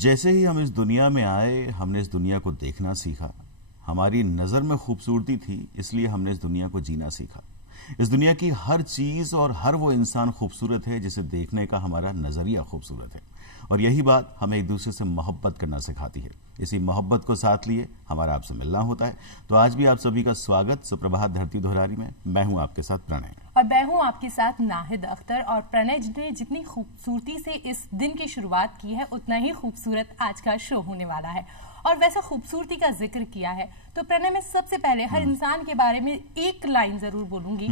जैसे ही हम इस दुनिया में आए, हमने इस दुनिया को देखना सीखा। हमारी नज़र में खूबसूरती थी, इसलिए हमने इस दुनिया को जीना सीखा। इस दुनिया की हर चीज़ और हर वो इंसान खूबसूरत है जिसे देखने का हमारा नज़रिया खूबसूरत है। और यही बात हमें एक दूसरे से मोहब्बत करना सिखाती है। इसी मोहब्बत को साथ लिए हमारा आपसे मिलना होता है। तो आज भी आप सभी का स्वागत सुप्रभात धरती दोहरारी में। मैं हूं आपके साथ प्रणय और मैं हूं आपके साथ नाहिद अख्तर। और प्रणय ने जितनी खूबसूरती से इस दिन की शुरुआत की है, उतना ही खूबसूरत आज का शो होने वाला है। और वैसे खूबसूरती का जिक्र किया है तो प्रणय में सबसे पहले हर इंसान के बारे में एक लाइन जरूर बोलूंगी।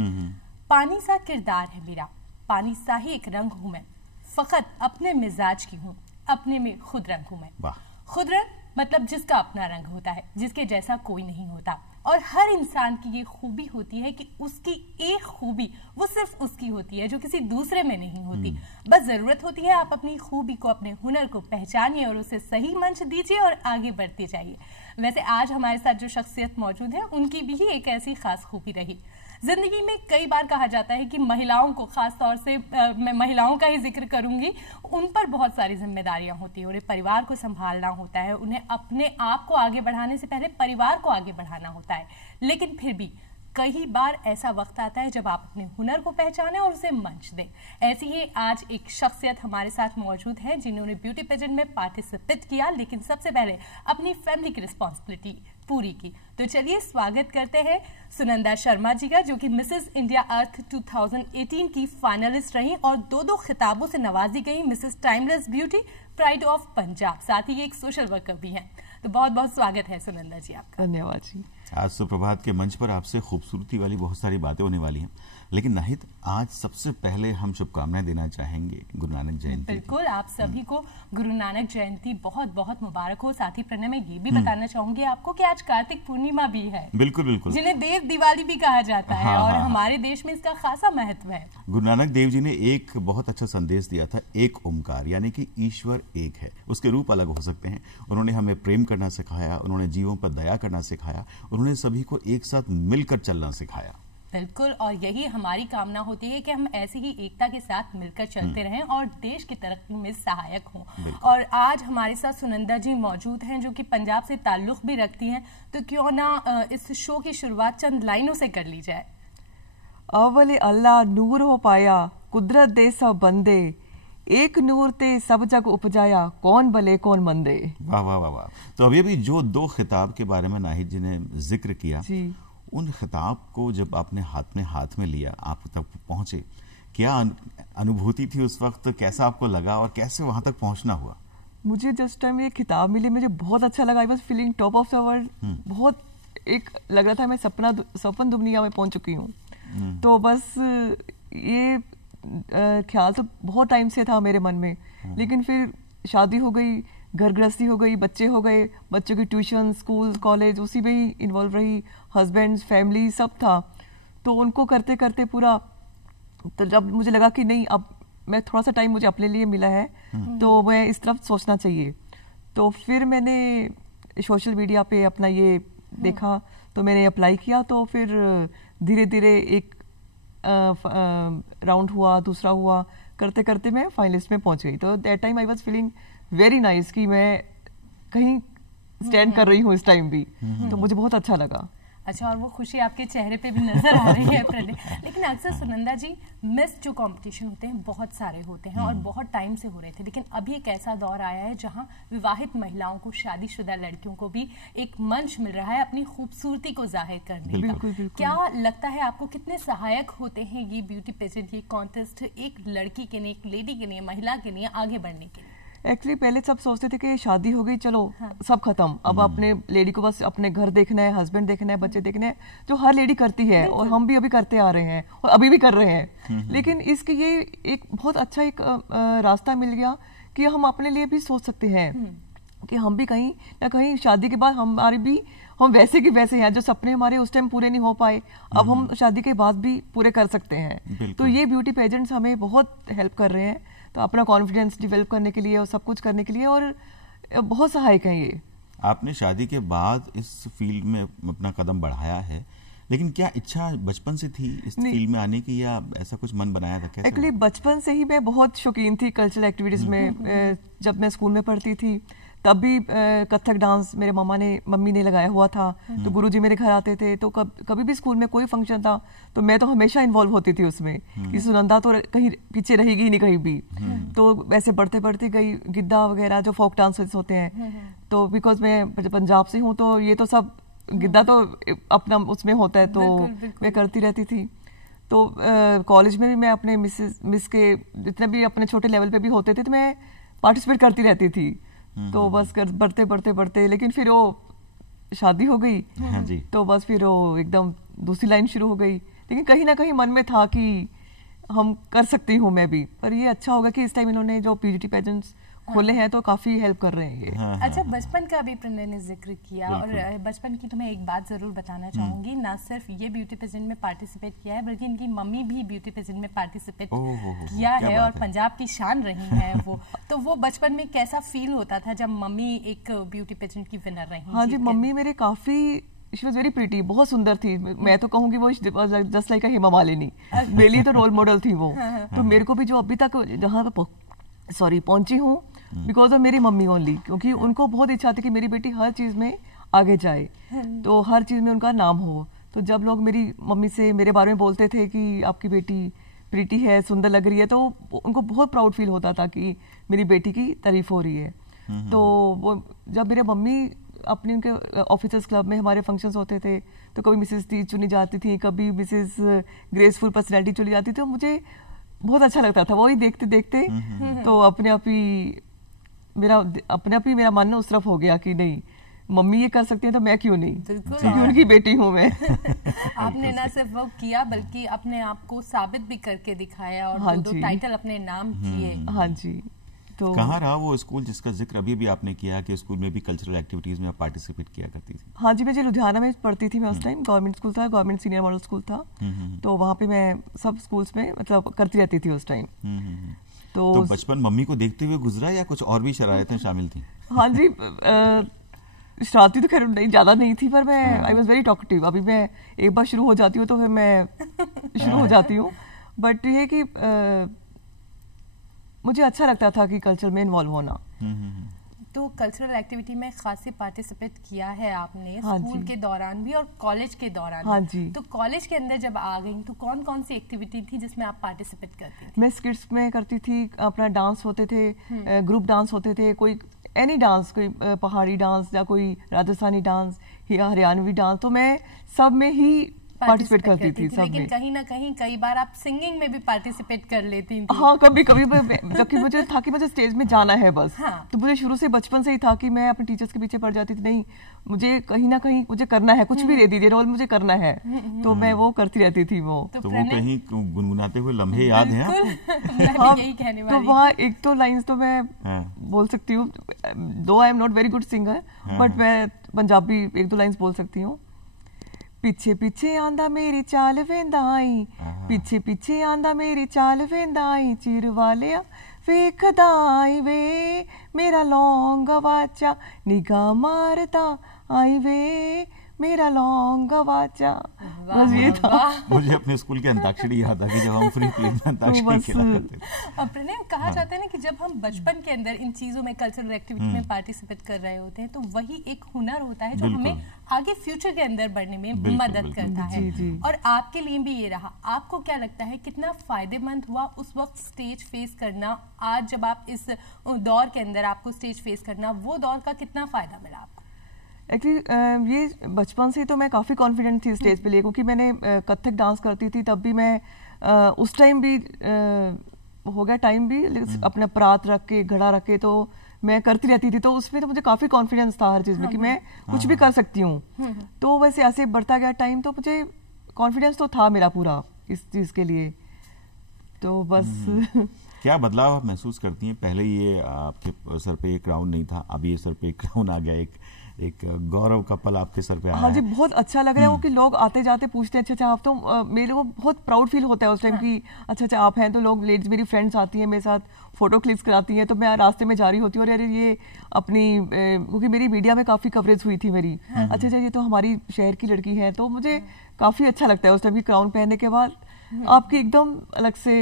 पानी सा किरदार है मेरा, पानी सा ही एक रंग हूं मैं, फकत अपने मिजाज की हूँ, अपने में खुद रंग हूं मैं। खुद रंग मतलब जिसका अपना रंग होता है, जिसके जैसा कोई नहीं होता। और हर इंसान की ये खूबी होती है कि उसकी एक खूबी वो सिर्फ उसकी होती है, जो किसी दूसरे में नहीं होती। बस जरूरत होती है आप अपनी खूबी को, अपने हुनर को पहचानिए और उसे सही मंच दीजिए और आगे बढ़ते जाइए। वैसे आज हमारे साथ जो शख्सियत मौजूद है, उनकी भी एक ऐसी खास खूबी रही। जिंदगी में कई बार कहा जाता है कि महिलाओं को, खास तौर से मैं महिलाओं का ही जिक्र करूंगी, उन पर बहुत सारी जिम्मेदारियां होती है। उन्हें परिवार को संभालना होता है, उन्हें अपने आप को आगे बढ़ाने से पहले परिवार को आगे बढ़ाना होता है। लेकिन फिर भी कई बार ऐसा वक्त आता है जब आप अपने हुनर को पहचानें और उसे मंच दें। ऐसी ही आज एक शख्सियत हमारे साथ मौजूद है जिन्होंने ब्यूटी पेजेंट में पार्टिसिपेट किया, लेकिन सबसे पहले अपनी फैमिली की रिस्पॉन्सिबिलिटी पूरी की। तो चलिए स्वागत करते हैं सुनंदा शर्मा जी का, जो कि मिसेस इंडिया अर्थ 2018 की फाइनलिस्ट रही और दो खिताबों से नवाजी गई, Mrs timeless beauty, pride of Punjab. साथ ही एक सोशल वर्कर भी हैं। तो बहुत बहुत स्वागत है सुनंदा जी आपका। धन्यवाद जी। आज सुप्रभात के मंच पर आपसे खूबसूरती वाली बहुत सारी बातें होने वाली हैं, लेकिन नाहिद, आज सबसे पहले हम शुभकामनाएं देना चाहेंगे गुरु नानक जयंती। बिल्कुल, आप सभी को गुरु नानक जयंती बहुत बहुत मुबारक हो। साथ ही प्रणय में ये भी बताना चाहूंगी आपको कि आज कार्तिक पूर्णिमा भी है। बिल्कुल बिल्कुल, जिन्हें देव दिवाली भी कहा जाता है। और हमारे देश में इसका खासा महत्व है। गुरु नानक देव जी ने एक बहुत अच्छा संदेश दिया था, एक ओमकार, यानी कि ईश्वर एक है, उसके रूप अलग हो सकते हैं। उन्होंने हमें प्रेम करना सिखाया, उन्होंने जीवों पर दया करना सिखाया, उन्होंने सभी को एक साथ मिलकर चलना सिखाया। बिल्कुल, और यही हमारी कामना होती है कि हम ऐसी ही एकता के साथ मिलकर चलते रहें और देश की तरक्की में सहायक हों। और आज हमारे साथ सुनंदा जी मौजूद हैं, जो कि पंजाब से ताल्लुक भी रखती हैं। तो क्यों ना इस शो की शुरुआत चंद लाइनों से कर ली जाए। अवले अल्लाह नूर हो पाया, कुदरत दे सब बंदे, एक नूर ते सब जग उपजाया, कौन भले कौन मंदे। वाह वाह वाह वाह। तो अभी जो दो खिताब के बारे में नाहिद जी ने जिक्र किया, उन खिताब को जब आपने हाथ में लिया, आप तक पहुंचे, क्या अनुभूति थी उस वक्त? कैसा आपको लगा और कैसे वहां तक पहुंचना हुआ? मुझे जिस टाइम ये किताब मिली, मुझे बहुत अच्छा लगा। I was feeling top of the world. बहुत एक लग रहा था मैं सपन दुनिया में पहुंच चुकी हूँ। तो बस ये ख्याल तो बहुत टाइम से था मेरे मन में, लेकिन फिर शादी हो गई, घर गृहस्थी हो गई, बच्चे हो गए, बच्चों की ट्यूशन, स्कूल, कॉलेज, उसी में ही इन्वॉल्व रही, हस्बैंड, फैमिली सब था। तो उनको करते करते पूरा, तो जब मुझे लगा कि नहीं, अब मैं थोड़ा सा टाइम मुझे अपने लिए मिला है, तो मैं इस तरफ सोचना चाहिए। तो फिर मैंने सोशल मीडिया पे अपना ये देखा, तो मैंने अप्लाई किया। तो फिर धीरे धीरे एक राउंड हुआ, दूसरा हुआ, करते करते मैं फाइनलिस्ट में पहुंच गई। तो that time I was feeling very nice कि मैं कहीं स्टैंड कर रही हूँ इस टाइम भी। तो मुझे बहुत अच्छा लगा। अच्छा, और वो खुशी आपके चेहरे पे भी नजर आ रही है प्रणय। लेकिन अक्सर सुनंदा जी, मिस जो कंपटीशन होते हैं बहुत सारे होते हैं और बहुत टाइम से हो रहे थे, लेकिन अभी एक ऐसा दौर आया है जहां विवाहित महिलाओं को, शादीशुदा लड़कियों को भी एक मंच मिल रहा है अपनी खूबसूरती को जाहिर करने का। क्या लगता है आपको, कितने सहायक होते हैं ये ब्यूटी पेजेंट, ये कॉन्टेस्ट एक लड़की के लिए, एक लेडी के लिए, महिला के लिए आगे बढ़ने के लिए? एक्चुअली पहले सब सोचते थे कि शादी हो गई, चलो सब खत्म, अब अपने लेडी को बस अपने घर देखना है, हस्बैंड देखना है, बच्चे देखने हैं, जो हर लेडी करती है और हम भी अभी करते आ रहे हैं और अभी भी कर रहे हैं। लेकिन इसके ये एक बहुत अच्छा एक रास्ता मिल गया कि हम अपने लिए भी सोच सकते हैं कि हम भी कहीं ना कहीं शादी के बाद हम वैसे के वैसे हैं, जो सपने हमारे उस टाइम पूरे नहीं हो पाए, अब हम शादी के बाद भी पूरे कर सकते हैं। तो ये ब्यूटी पेजेंट्स हमें बहुत हेल्प कर रहे हैं, तो अपना कॉन्फिडेंस डेवलप करने के लिए और सब कुछ करने के लिए, और बहुत सहायक है ये। आपने शादी के बाद इस फील्ड में अपना कदम बढ़ाया है, लेकिन क्या इच्छा बचपन से थी इस फील्ड में आने की, या ऐसा कुछ मन बनाया था? कैसे? एक्चुअली बचपन से ही मैं बहुत शौकीन थी कल्चरल एक्टिविटीज में। जब मैं स्कूल में पढ़ती थी तब भी कथक डांस मेरे मम्मी ने लगाया हुआ था। तो गुरुजी मेरे घर आते थे, तो कभी भी स्कूल में कोई फंक्शन था तो मैं तो हमेशा इन्वॉल्व होती थी उसमें कि सुनंदा तो कहीं पीछे रहेगी ही नहीं कहीं भी। तो वैसे बढ़ते बढ़ते गई, गिद्दा वगैरह जो फोक डांसेस होते हैं, तो बिकॉज मैं पंजाब से हूँ तो ये तो सब गिद्दा तो अपना उसमें होता है, तो मैं करती रहती थी। तो कॉलेज में भी मैं अपने मिस के जितने भी अपने छोटे लेवल पे भी होते थे तो मैं पार्टिसिपेट करती रहती थी। तो बस बढ़ते बढ़ते बढ़ते लेकिन फिर वो शादी हो गई। हाँ जी। तो बस फिर वो एकदम दूसरी लाइन शुरू हो गई, लेकिन कहीं ना कहीं मन में था कि हम कर सकती हूँ मैं भी। पर ये अच्छा होगा कि इस टाइम इन्होंने जो पीजीटी पेजेंट्स खोले हैं तो काफी हेल्प कर रहे हैं ये। हाँ, अच्छा, बचपन का भी प्रणय ने जिक्र किया, और बचपन की तो मैं एक बात जरूर बताना चाहूंगी, ना सिर्फ ये ब्यूटी पेजेंट में पार्टिसिपेट किया है बल्कि इनकी मम्मी भी ब्यूटी पेजेंट में पार्टिसिपेट किया है और पंजाब की शान रही है वो। तो वो बचपन में कैसा फील होता था जब मम्मी एक ब्यूटी पेजेंट की विनर रही? हाँ जी, मम्मी मेरे काफी शी वॉज वेरी प्रिटी, बहुत सुंदर थी। मैं तो कहूँगी वो जस्ट लाइक हेमा मालिनी, मेरे लिए तो रोल मॉडल थी वो। तो मेरे को भी जो अभी तक जहाँ पहुंची हूँ बिकॉज ऑफ मेरी मम्मी ओनली, क्योंकि उनको बहुत इच्छा थी कि मेरी बेटी हर चीज में आगे जाए, तो हर चीज में उनका नाम हो। तो जब लोग मेरी मम्मी से मेरे बारे में बोलते थे कि आपकी बेटी प्रीति है, सुंदर लग रही है, तो उनको बहुत प्राउड फील होता था कि मेरी बेटी की तारीफ हो रही है। तो वो जब मेरे मम्मी अपने उनके ऑफिसर्स क्लब में हमारे फंक्शंस होते थे तो कभी मिसेस तीज चुनी जाती थी, कभी मिसेस ग्रेसफुल पर्सनैलिटी चुनी जाती थी, तो मुझे बहुत अच्छा लगता था वही देखते देखते। तो अपने आप ही मेरा मन उस तरफ हो गया कि नहीं, मम्मी ये कर सकती है तो मैं क्यों नहीं, क्योंकि उनकी बेटी हूँ मैं। आपने ना सिर्फ वो किया बल्कि अपने आप को साबित भी करके दिखाया और दो टाइटल अपने नाम किए। हाँ जी। तो कहाँ रहा वो स्कूल जिसका जिक्र अभी भी आपने किया कि स्कूल में भी कल्चरल एक्टिविटीज में आप पार्टिसिपेट किया करती थी? हाँ जी, मैं जो लुधियाना में पढ़ती थी मैं उस टाइम, गवर्नमेंट स्कूल था, गवर्नमेंट सीनियर मॉडल स्कूल था। तो वहाँ पे मैं सब स्कूल्स में मतलब करती रहती थी उस टाइम। तो बचपन मम्मी को देखते हुए गुजरा या कुछ और भी शरारतें शामिल थी? हाँ जी, शरारती तो खैर नहीं, ज्यादा नहीं थी, पर मैं आई वॉज वेरी टॉकेटिव। अभी मैं एक बार शुरू हो जाती हूँ तो फिर मैं शुरू हो जाती हूँ। बट ये कि मुझे अच्छा लगता था कि कल्चर में इन्वॉल्व होना। तो कल्चरल एक्टिविटी में खासी पार्टिसिपेट किया है आपने, हाँ स्कूल के दौरान भी और कॉलेज के दौरान हाँ भी। जी। तो कॉलेज के अंदर जब आ गई तो कौन कौन सी एक्टिविटी थी जिसमें आप पार्टिसिपेट करती थी? मैं स्किट्स में करती थी, अपना डांस होते थे, ग्रुप डांस होते थे, कोई एनी डांस, कोई पहाड़ी डांस या कोई राजस्थानी डांस या हरियाणवी डांस, तो मैं सब में ही पार्टिसिपेट करती थी सब लेकिन में। कहीं ना कहीं कई बार आप सिंगिंग में भी पार्टिसिपेट कर लेती थी। हाँ, कभी कभी जबकि मुझे था कि मुझे स्टेज में जाना है बस। हाँ। तो मुझे शुरू से बचपन से ही था कि मैं अपने टीचर्स के पीछे पड़ जाती थी, नहीं मुझे कहीं ना कहीं मुझे करना है, कुछ भी दे दीजिए रोल, मुझे करना है। तो मैं वो करती रहती थी वो। तो वो कहीं गुनगुनाते हुए लम्हे याद हैं? हाँ, यही कहने वाली। तो वहाँ एक तो लाइंस तो मैं बोल सकती हूँ, दो I am not very good singer, but मैं पंजाबी एक दो लाइंस बोल सकती हूँ। पिछे पिछे आंदा मेरी चाल वेंदा आई, पिछे पिछे आंदा मेरी चाल वेंदा आई, चिर वालिया वेखदा आई वे, मेरा लौंग वाचा निगाह मारदा आई वे, मेरा लौंग वाचा। बस ये था। मुझे अपने स्कूल के अंताक्षरी याद आ गई जब हम फ्री प्ले में अंताक्षरी खेला करते थे। और प्रणय, कहा जाता है ना कि जब हम बचपन के अंदर इन चीजों में कल्चरल एक्टिविटी में पार्टिसिपेट कर रहे होते हैं तो वही एक हुनर होता है जो हमें आगे फ्यूचर के अंदर बढ़ने में मदद करता है। और आपके लिए भी ये रहा। आपको क्या लगता है कितना फायदेमंद हुआ उस वक्त स्टेज फेस करना? आज जब आप इस दौर के अंदर आपको स्टेज फेस करना, वो दौर का कितना फायदा मिला आपको? एक्चुअली ये बचपन से तो मैं काफ़ी कॉन्फिडेंट थी स्टेज पे लिए, क्योंकि मैंने कथक डांस करती थी, तब भी मैं उस टाइम भी हो गया टाइम भी अपना परात रख के घड़ा रख के तो मैं करती रहती थी। तो उसमें तो मुझे काफ़ी कॉन्फिडेंस था हर चीज़ में कि मैं कुछ भी कर सकती हूँ। तो वैसे ऐसे बढ़ता गया टाइम तो मुझे कॉन्फिडेंस तो था मेरा पूरा इस चीज़ के लिए। तो बस क्या बदलाव आप महसूस करती हैं? पहले ये आपके सर पे एक क्राउन नहीं था, अब ये सर पे एक क्राउन आ गया, एक गौरव का पल आपके सर पे आया। हाँ जी, बहुत अच्छा लग रहा है वो कि लोग आते जाते पूछते हैं अच्छा आप तो, मेरे को बहुत प्राउड फील होता है उस टाइम कि अच्छा आप हैं। तो लोग लेडीज मेरी फ्रेंड्स आती हैं मेरे साथ फोटो क्लिक्स कराती हैं, तो मैं रास्ते में जा रही होती हूँ और यार ये अपनी, क्योंकि मेरी मीडिया में काफी कवरेज हुई थी मेरी, अच्छा ये तो हमारी शहर की लड़की है, तो मुझे काफी अच्छा लगता है उस टाइम की क्राउन पहनने के बाद आपकी एकदम अलग से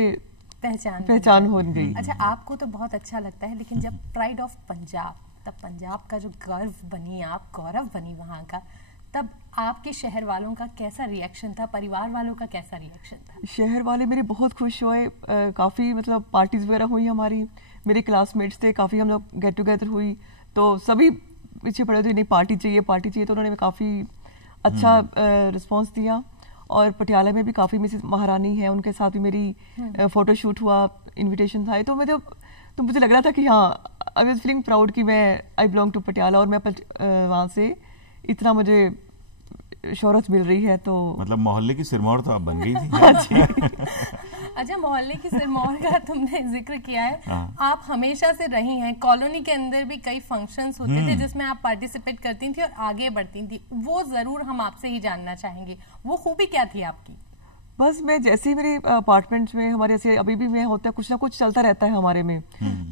पहचान हो गई। अच्छा, आपको तो बहुत अच्छा लगता है, लेकिन जब प्राइड ऑफ पंजाब तब पंजाब का जो गर्व बनी आप, गौरव बनी वहाँ का, तब आपके शहर वालों का कैसा रिएक्शन था, परिवार वालों का कैसा रिएक्शन था? शहर वाले मेरे बहुत खुश हुए, काफ़ी मतलब पार्टीज वगैरह हुई हमारी, मेरे क्लासमेट्स थे, काफ़ी हम लोग गेट टुगेदर हुई, तो सभी पीछे पड़े थे, नहीं पार्टी चाहिए, तो उन्होंने काफ़ी अच्छा रिस्पॉन्स दिया। और पटियाला में भी काफ़ी मिसेस महारानी है, उनके साथ भी मेरी फोटोशूट हुआ, इन्विटेशन था, तो मुझे लग रहा था कि हाँ, आई वाज फीलिंग प्राउड कि आई बिलोंग टू पटियाला, और मैं वहाँ से इतना मुझे शोहरत मिल रही है। तो मतलब मोहल्ले की सिरमौर तो आप बन गई थी। हाँ जी। अच्छा, मोहल्ले की सिरमौर का तुमने जिक्र किया है, आप हमेशा से रही हैं, कॉलोनी के अंदर भी कई फंक्शंस होते थे जिसमें आप पार्टिसिपेट करती थी और आगे बढ़ती थी, वो जरूर हम आपसे ही जानना चाहेंगे, वो खूबी क्या थी आपकी? बस मैं जैसे ही मेरे अपार्टमेंट्स में हमारे ऐसे अभी भी मैं होता है, कुछ ना कुछ चलता रहता है हमारे में,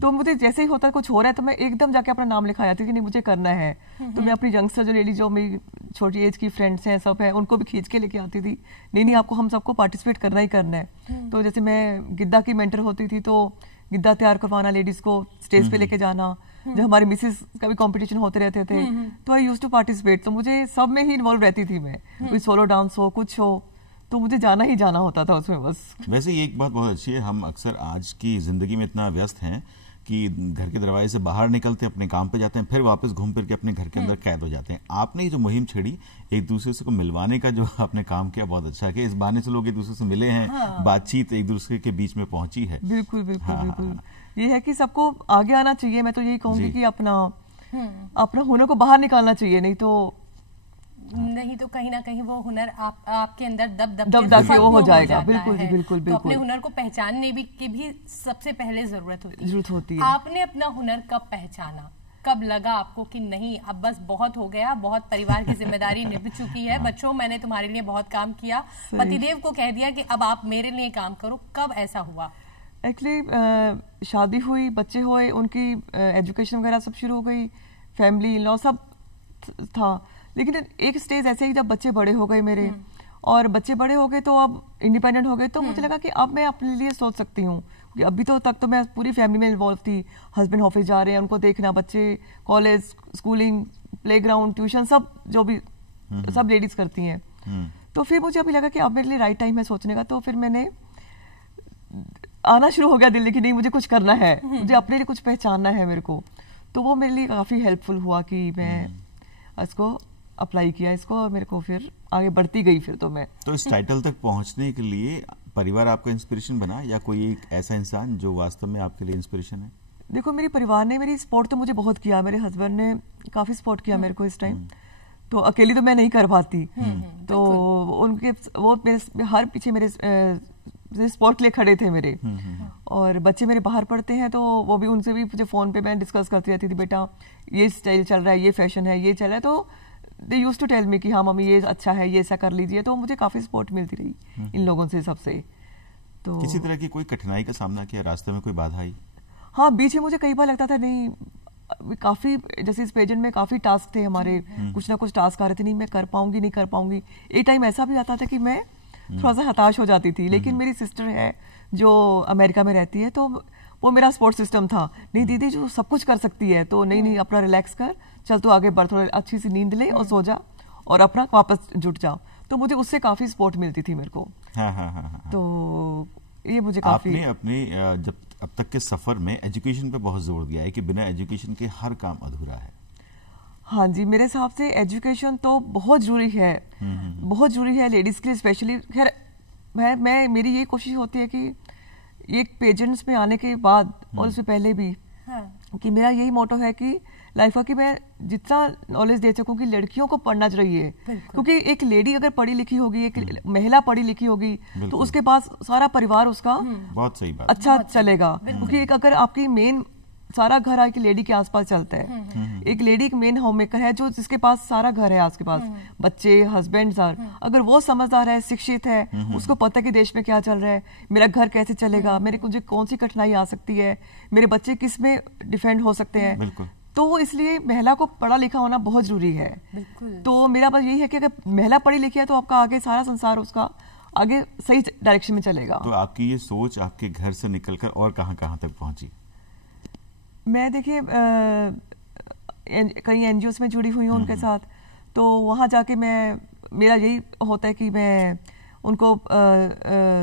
तो मुझे जैसे ही होता है कुछ हो रहा है तो मैं एकदम जाके अपना नाम लिखा जाती थी कि नहीं मुझे करना है। तो मैं अपनी यंगस्टर जो लेडी जो मेरी छोटी एज की फ्रेंड्स हैं सब हैं, उनको भी खींच के लेके आती थी, नहीं आपको हम सबको पार्टिसिपेट करना ही करना है। तो जैसे मैं गिद्दा की मेंटर होती थी, तो गिद्दा तैयार करवाना, लेडीज को स्टेज पे लेके जाना, जब हमारे मिसेस का भी कंपटीशन होते रहते थे तो आई यूज्ड टू पार्टिसिपेट, तो मुझे सब में ही इन्वॉल्व रहती थी मैं, कोई सोलो डांस हो कुछ हो तो मुझे जाना ही जाना होता था उसमें बस। वैसे ये एक बात बहुत अच्छी है, हम अक्सर आज की जिंदगी में इतना व्यस्त हैं कि घर के दरवाजे से बाहर निकलते हैं, अपने काम पे जाते हैं, फिर वापस घूम फिर के अपने घर के अंदर कैद हो जाते हैं। आपने ये जो मुहिम छेड़ी, एक दूसरे से को मिलवाने का जो आपने काम किया, बहुत अच्छा किया। इस बहाने से लोग एक दूसरे से मिले हैं, बातचीत एक दूसरे के बीच में पहुंची है। बिल्कुल बिल्कुल बिल्कुल, ये है कि सबको आगे आना चाहिए। मैं तो यही कहूंगी कि अपना हुनर को बाहर निकालना चाहिए, नहीं तो कहीं ना कहीं वो हुनर आपके अंदर दब के वो हो जाएगा। बिल्कुल जी, बिल्कुल बिल्कुल। तो अपने हुनर को पहचानने की भी सबसे पहले जरूरत होती है। आपने अपना हुनर कब पहचाना, कब लगा आपको कि नहीं अब बस बहुत हो गया, बहुत परिवार की जिम्मेदारी निभ चुकी है, बच्चों मैंने तुम्हारे लिए बहुत काम किया, पतिदेव को कह दिया कि अब आप मेरे लिए काम करो, कब ऐसा हुआ? एक्चुअली शादी हुई, बच्चे हुए, उनकी एजुकेशन वगैरह सब शुरू हो गई, फैमिली लॉ सब था, लेकिन एक स्टेज ऐसे ही जब बच्चे बड़े हो गए मेरे, और बच्चे बड़े हो गए तो अब इंडिपेंडेंट हो गए, तो मुझे लगा कि अब मैं अपने लिए सोच सकती हूँ। अभी तो तक तो मैं पूरी फैमिली में इन्वॉल्व थी, हस्बैंड ऑफिस जा रहे हैं, उनको देखना, बच्चे कॉलेज, स्कूलिंग, प्लेग्राउंड, ट्यूशन, सब जो भी सब लेडीज करती हैं। तो फिर मुझे अभी लगा कि अब मेरे लिए राइट टाइम है सोचने का, तो फिर मैंने आना शुरू हो गया दिल्ली की नहीं मुझे कुछ करना है, मुझे अपने लिए कुछ पहचानना है मेरे को। तो वो मेरे लिए काफ़ी हेल्पफुल हुआ कि मैं इसको अप्लाई किया इसको, और मेरे को फिर आगे बढ़ती गई। फिर तो इस टाइटल तक पहुंचने के लिए परिवार आपका इंस्पिरेशन बना, या कोई एक ऐसा इंसान जो वास्तव में आपके लिए इंस्पिरेशन है? देखो, मेरे परिवार ने मेरी सपोर्ट तो मुझे बहुत किया, मेरे हस्बैंड ने काफ़ी सपोर्ट किया मेरे को इस टाइम, तो अकेली तो मैं नहीं कर पाती, तो उनके वो मेरे हर पीछे मेरे सपोर्ट के लिए खड़े थे मेरे। और बच्चे मेरे बाहर पढ़ते हैं, तो वो भी उनसे भी मुझे फ़ोन पे मैं डिस्कस करती रहती थी, बेटा ये स्टाइल चल रहा है, ये फैशन है, ये चल रहा है, तो they used to tell me कि हाँ मम्मी ये अच्छा है, ये ऐसा कर लीजिए, तो मुझे काफ़ी सपोर्ट मिलती रही इन लोगों से, सबसे। तो किसी तरह की कोई कठिनाई का सामना किया, रास्ते में कोई बाधा आई? हाँ, बीच में मुझे कई बार लगता था नहीं, काफ़ी जैसे इस पेजेंट में काफ़ी टास्क थे हमारे, कुछ ना कुछ टास्क आ रहे थे, नहीं मैं कर पाऊंगी, नहीं कर पाऊंगी। एक टाइम ऐसा भी आता था कि मैं थोड़ा सा हताश हो जाती थी, लेकिन मेरी सिस्टर है जो अमेरिका में रहती है, तो वो मेरा सपोर्ट सिस्टम था, नहीं दीदी जो सब कुछ कर सकती है, तो नहीं अपना रिलैक्स कर, चल तो आगे बढ़, थोड़ी अच्छी सी नींद ले और सो जा और अपना वापस जुट जाओ, तो मुझे उससे काफ़ी सपोर्ट मिलती थी मेरे को। तो ये मुझे काफ़ी। आपने अपने जब अब तक के सफर में एजुकेशन पे बहुत जोर दिया है कि बिना एजुकेशन के हर काम अधूरा है। हाँ जी, मेरे हिसाब से एजुकेशन तो बहुत जरूरी है, बहुत जरूरी है लेडीज के लिए स्पेशली। खैर मैं मेरी ये कोशिश होती है कि एक पेजेंट्स में आने के बाद और उससे पहले भी कि मेरा यही मोटो है कि लाइफ का कि मैं जितना नॉलेज दे सकूं कि लड़कियों को पढ़ना चाहिए, क्योंकि एक लेडी अगर पढ़ी लिखी होगी, एक महिला पढ़ी लिखी होगी, तो उसके पास सारा परिवार उसका बहुत सही बात अच्छा चलेगा। क्योंकि एक अगर आपकी मेन सारा घर एक लेडी के आसपास चलता है, एक लेडी एक मेन होम मेकर है जो जिसके पास सारा घर है, आपके पास बच्चे, हस्बैंड, अगर वो समझदार है, शिक्षित है, उसको पता है कि देश में क्या चल रहा है, मेरा घर कैसे चलेगा, मुझे कौन सी कठिनाई आ सकती है, मेरे बच्चे किस में डिफेंड हो सकते हैं, तो इसलिए महिला को पढ़ा लिखा होना बहुत जरूरी है। तो मेरा बस यही है कि अगर महिला पढ़ी लिखी है तो आपका आगे सारा संसार उसका आगे सही डायरेक्शन में चलेगा। तो आपकी ये सोच आपके घर से निकलकर और कहां तक पहुंची? मैं देखिए कई एनजीओस में जुड़ी हुई हूँ उनके साथ। तो वहाँ जाके मेरा यही होता है कि मैं उनको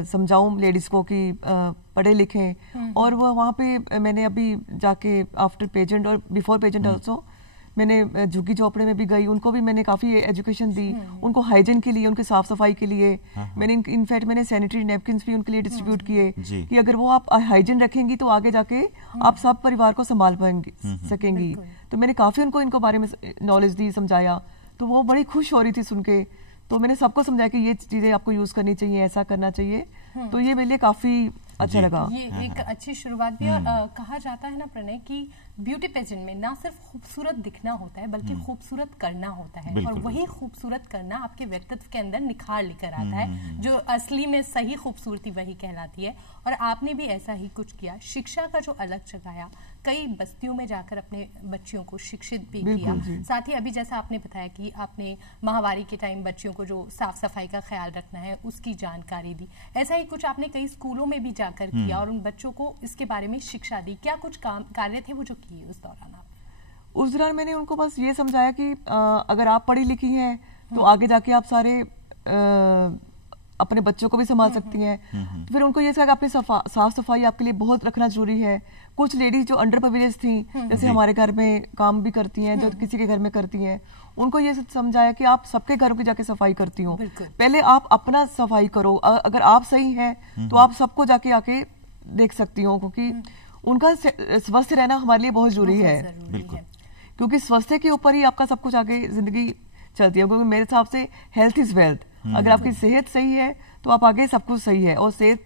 समझाऊं लेडीज को कि पढ़े लिखें। और वो वहाँ पे मैंने अभी जाके आफ्टर पेजेंट और बिफोर पेजेंट ऑल्सो मैंने झुग्गी झोपड़े में भी गई, उनको भी मैंने काफ़ी एजुकेशन दी, उनको हाइजीन के लिए, उनके साफ सफाई के लिए। मैंने इनफैक्ट मैंने सैनिटरी नैपकिन्स भी उनके लिए डिस्ट्रीब्यूट किए कि अगर वो आप हाइजीन रखेंगी तो आगे जाके आप सब परिवार को संभाल सकेंगी। तो मैंने काफ़ी उनको इनको बारे में नॉलेज दी, समझाया, तो वो बड़ी खुश हो रही थी सुन के। तो मैंने सबको समझाया कि ये चीज़ें आपको यूज़ करनी चाहिए, ऐसा करना चाहिए। तो ये मेरे लिए काफ़ी अच्छा लगा। ये एक अच्छी शुरुआत भी। और कहा जाता है ना प्रणय कि ब्यूटी पेजेंट में ना सिर्फ खूबसूरत दिखना होता है बल्कि खूबसूरत करना होता है, और वही खूबसूरत करना आपके व्यक्तित्व के अंदर निखार लेकर आता है, जो असली में सही खूबसूरती वही कहलाती है। और आपने भी ऐसा ही कुछ किया, शिक्षा का जो अलग जगाया, कई बस्तियों में जाकर अपने बच्चियों को शिक्षित भी किया। साथ ही अभी जैसा आपने बताया कि आपने माहवारी के टाइम बच्चियों को जो साफ सफाई का ख्याल रखना है उसकी जानकारी दी। ऐसा ही कुछ आपने कई स्कूलों में भी जाकर किया और उन बच्चों को इसके बारे में शिक्षा दी। क्या कुछ कार्य थे वो जो किए उस दौरान आप? उस दौरान मैंने उनको बस ये समझाया कि अगर आप पढ़ी लिखी हैं तो आगे जाके आप सारे अपने बच्चों को भी संभाल सकती हैं। तो फिर उनको ये कहा कि अपनी साफ सफाई आपके लिए बहुत रखना जरूरी है। कुछ लेडीज जो अंडर प्रिविलेज थी, जैसे हमारे घर में काम भी करती हैं, जो किसी के घर में करती हैं, उनको ये समझाया कि आप सबके घरों की जाके सफाई करती हो, पहले आप अपना सफाई करो। अगर आप सही हैं तो आप सबको जाके आके देख सकती हो, क्योंकि उनका स्वस्थ रहना हमारे लिए बहुत जरूरी है। क्योंकि स्वास्थ्य के ऊपर ही आपका सब कुछ आगे जिंदगी चलती है। क्योंकि मेरे हिसाब से हेल्थ इज वेल्थ। अगर आपकी सेहत सही है तो आप आगे सब कुछ सही है। और सेहत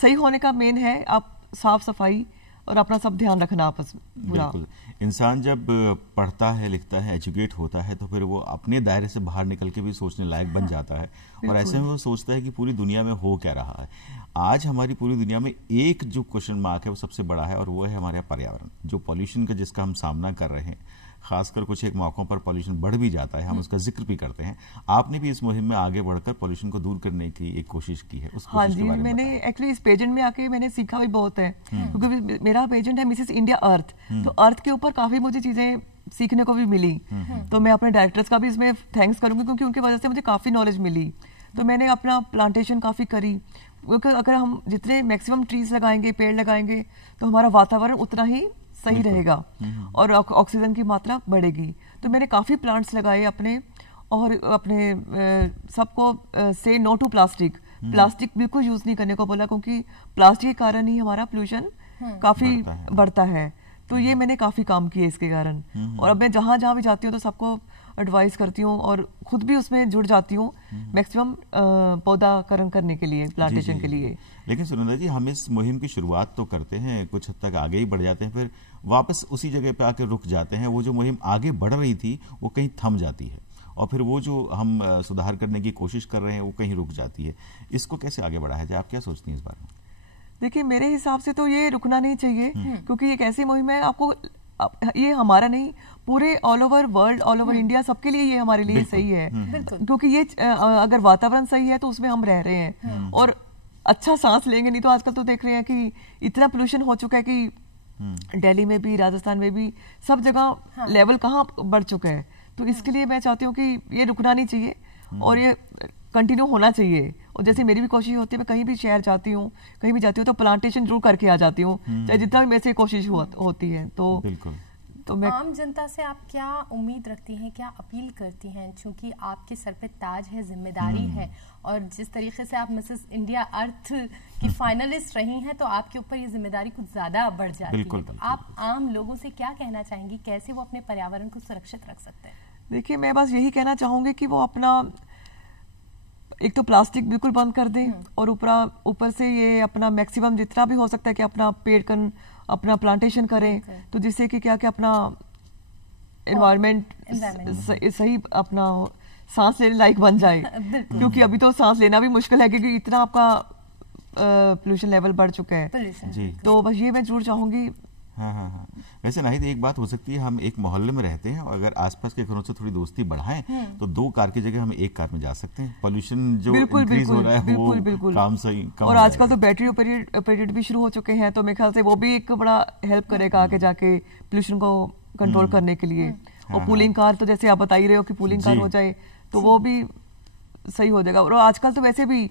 सही होने का मेन है आप साफ सफाई और अपना सब ध्यान रखना आपस में। बिल्कुल। इंसान जब पढ़ता है, लिखता है, एजुकेट होता है तो फिर वो अपने दायरे से बाहर निकल के भी सोचने लायक बन जाता है। और ऐसे में वो सोचता है कि पूरी दुनिया में हो क्या रहा है। आज हमारी पूरी दुनिया में एक जो क्वेश्चन मार्क है वो सबसे बड़ा है, और वो है हमारा पर्यावरण। जो पॉल्यूशन का जिसका हम सामना कर रहे हैं, खासकर कुछ एक मौकों पर पॉल्यूशन बढ़ भी जाता है, हम उसका जिक्र भी करते हैं। आपने भी इस मुहिम में आगे बढ़कर पॉल्यूशन को दूर करने की एक कोशिश की है। उस हाँ जी, मैंने एक्चुअली इस पेजेंट में आके मैंने सीखा भी बहुत है, क्योंकि मेरा पेजेंट है मिसेस इंडिया अर्थ। तो अर्थ के ऊपर काफी मुझे चीजें सीखने को भी मिली। तो मैं अपने डायरेक्टर्स का भी इसमें थैंक्स करूंगी, क्योंकि उनकी वजह से मुझे काफी नॉलेज मिली। तो मैंने अपना प्लांटेशन काफी करी, क्योंकि अगर हम जितने मैक्सिमम ट्रीज लगाएंगे, पेड़ लगाएंगे, तो हमारा वातावरण उतना ही सही रहेगा और ऑक्सीजन की मात्रा बढ़ेगी। तो मैंने काफ़ी प्लांट्स लगाए अपने, और अपने सबको से नो टू प्लास्टिक। प्लास्टिक बिल्कुल यूज़ नहीं करने को बोला, क्योंकि प्लास्टिक के कारण ही हमारा पोल्यूशन काफ़ी बढ़ता है। तो ये मैंने काफ़ी काम किए इसके कारण। और अब मैं जहाँ जहाँ भी जाती हूँ तो सबको एडवाइस करती हूँ और खुद भी उसमें जुड़ जाती हूँ मैक्सिमम पौधाकरण करने के लिए, प्लांटेशन के लिए। लेकिन सुनंदा जी, हम इस मुहिम की शुरुआत तो करते हैं, कुछ हद तक आगे ही बढ़ जाते हैं, फिर वापस उसी जगह पे आके रुक जाते हैं। वो जो मुहिम आगे बढ़ रही थी वो कहीं थम जाती है, और फिर वो जो हम सुधार करने की कोशिश कर रहे हैं वो कहीं रुक जाती है। इसको कैसे आगे बढ़ाया जाए, आप क्या सोचती हैं इस बारे में? देखिए, मेरे हिसाब से तो ये रुकना नहीं चाहिए, क्योंकि एक ऐसी मुहिम है, आपको ये हमारा नहीं, पूरे all over world, all over India, सबके लिए ये हमारे लिए सही है। क्योंकि ये अगर वातावरण सही है तो उसमें हम रह रहे हैं और अच्छा सांस लेंगे। नहीं तो आजकल तो देख रहे हैं कि इतना पोल्यूशन हो चुका है कि दिल्ली में भी, राजस्थान में भी, सब जगह लेवल कहाँ बढ़ चुका है। तो इसके लिए मैं चाहती हूँ कि ये रुकना नहीं चाहिए और ये कंटिन्यू होना चाहिए। और जैसे मेरी भी कोशिश होती है, मैं कहीं भी शहर जाती हूँ, कहीं भी जाती हूँ तो प्लांटेशन जरूर करके आ जाती हूँ, चाहे जितना भी मेरे से कोशिश होती है। तो मैं आम जनता से आप क्या उम्मीद रखती हैं, क्या अपील करती हैं? क्योंकि आपके सर पे ताज है, जिम्मेदारी है, और जिस तरीके से आप मिसेस इंडिया अर्थ की फाइनलिस्ट रही हैं, तो आपके ऊपर ये जिम्मेदारी कुछ ज्यादा बढ़ जाती है। तो आप आम लोगों से क्या कहना चाहेंगी, कैसे वो अपने पर्यावरण को सुरक्षित रख सकते हैं? देखिए, मैं बस यही कहना चाहूंगी कि वो अपना एक तो प्लास्टिक बिल्कुल बंद कर दें, और ऊपर से ये अपना मैक्सिमम जितना भी हो सकता है कि अपना पेड़ अपना प्लांटेशन करें, तो जिससे कि क्या अपना एनवायरनमेंट सही, अपना सांस लेने लायक बन जाए। क्योंकि अभी तो सांस लेना भी मुश्किल है, क्योंकि इतना आपका पोल्यूशन लेवल बढ़ चुका है। तो बस ये मैं जरूर चाहूंगी। हाँ। वैसे नाहिद, एक बात हो सकती है, हम एक मोहल्ले में रहते हैं और अगर आसपास के घरों से थोड़ी दोस्ती बढ़ाएं तो 2 कार की जगह हम 1 कार में जा सकते हैं। पोल्यूशन जो इंक्रीज हो रहा है वो काम सही कम। और आजकल तो बैटरी ऑपरेटेड भी शुरू हो चुके हैं, तो मेरे ख्याल से वो भी एक बड़ा हेल्प करेगा आगे जाके पोल्यूशन को कंट्रोल करने के लिए। और पुलिंग कार तो जैसे आप बता ही रहे हो कि पुलिंग कार हो जाए तो वो भी सही हो जाएगा। और आजकल तो वैसे भी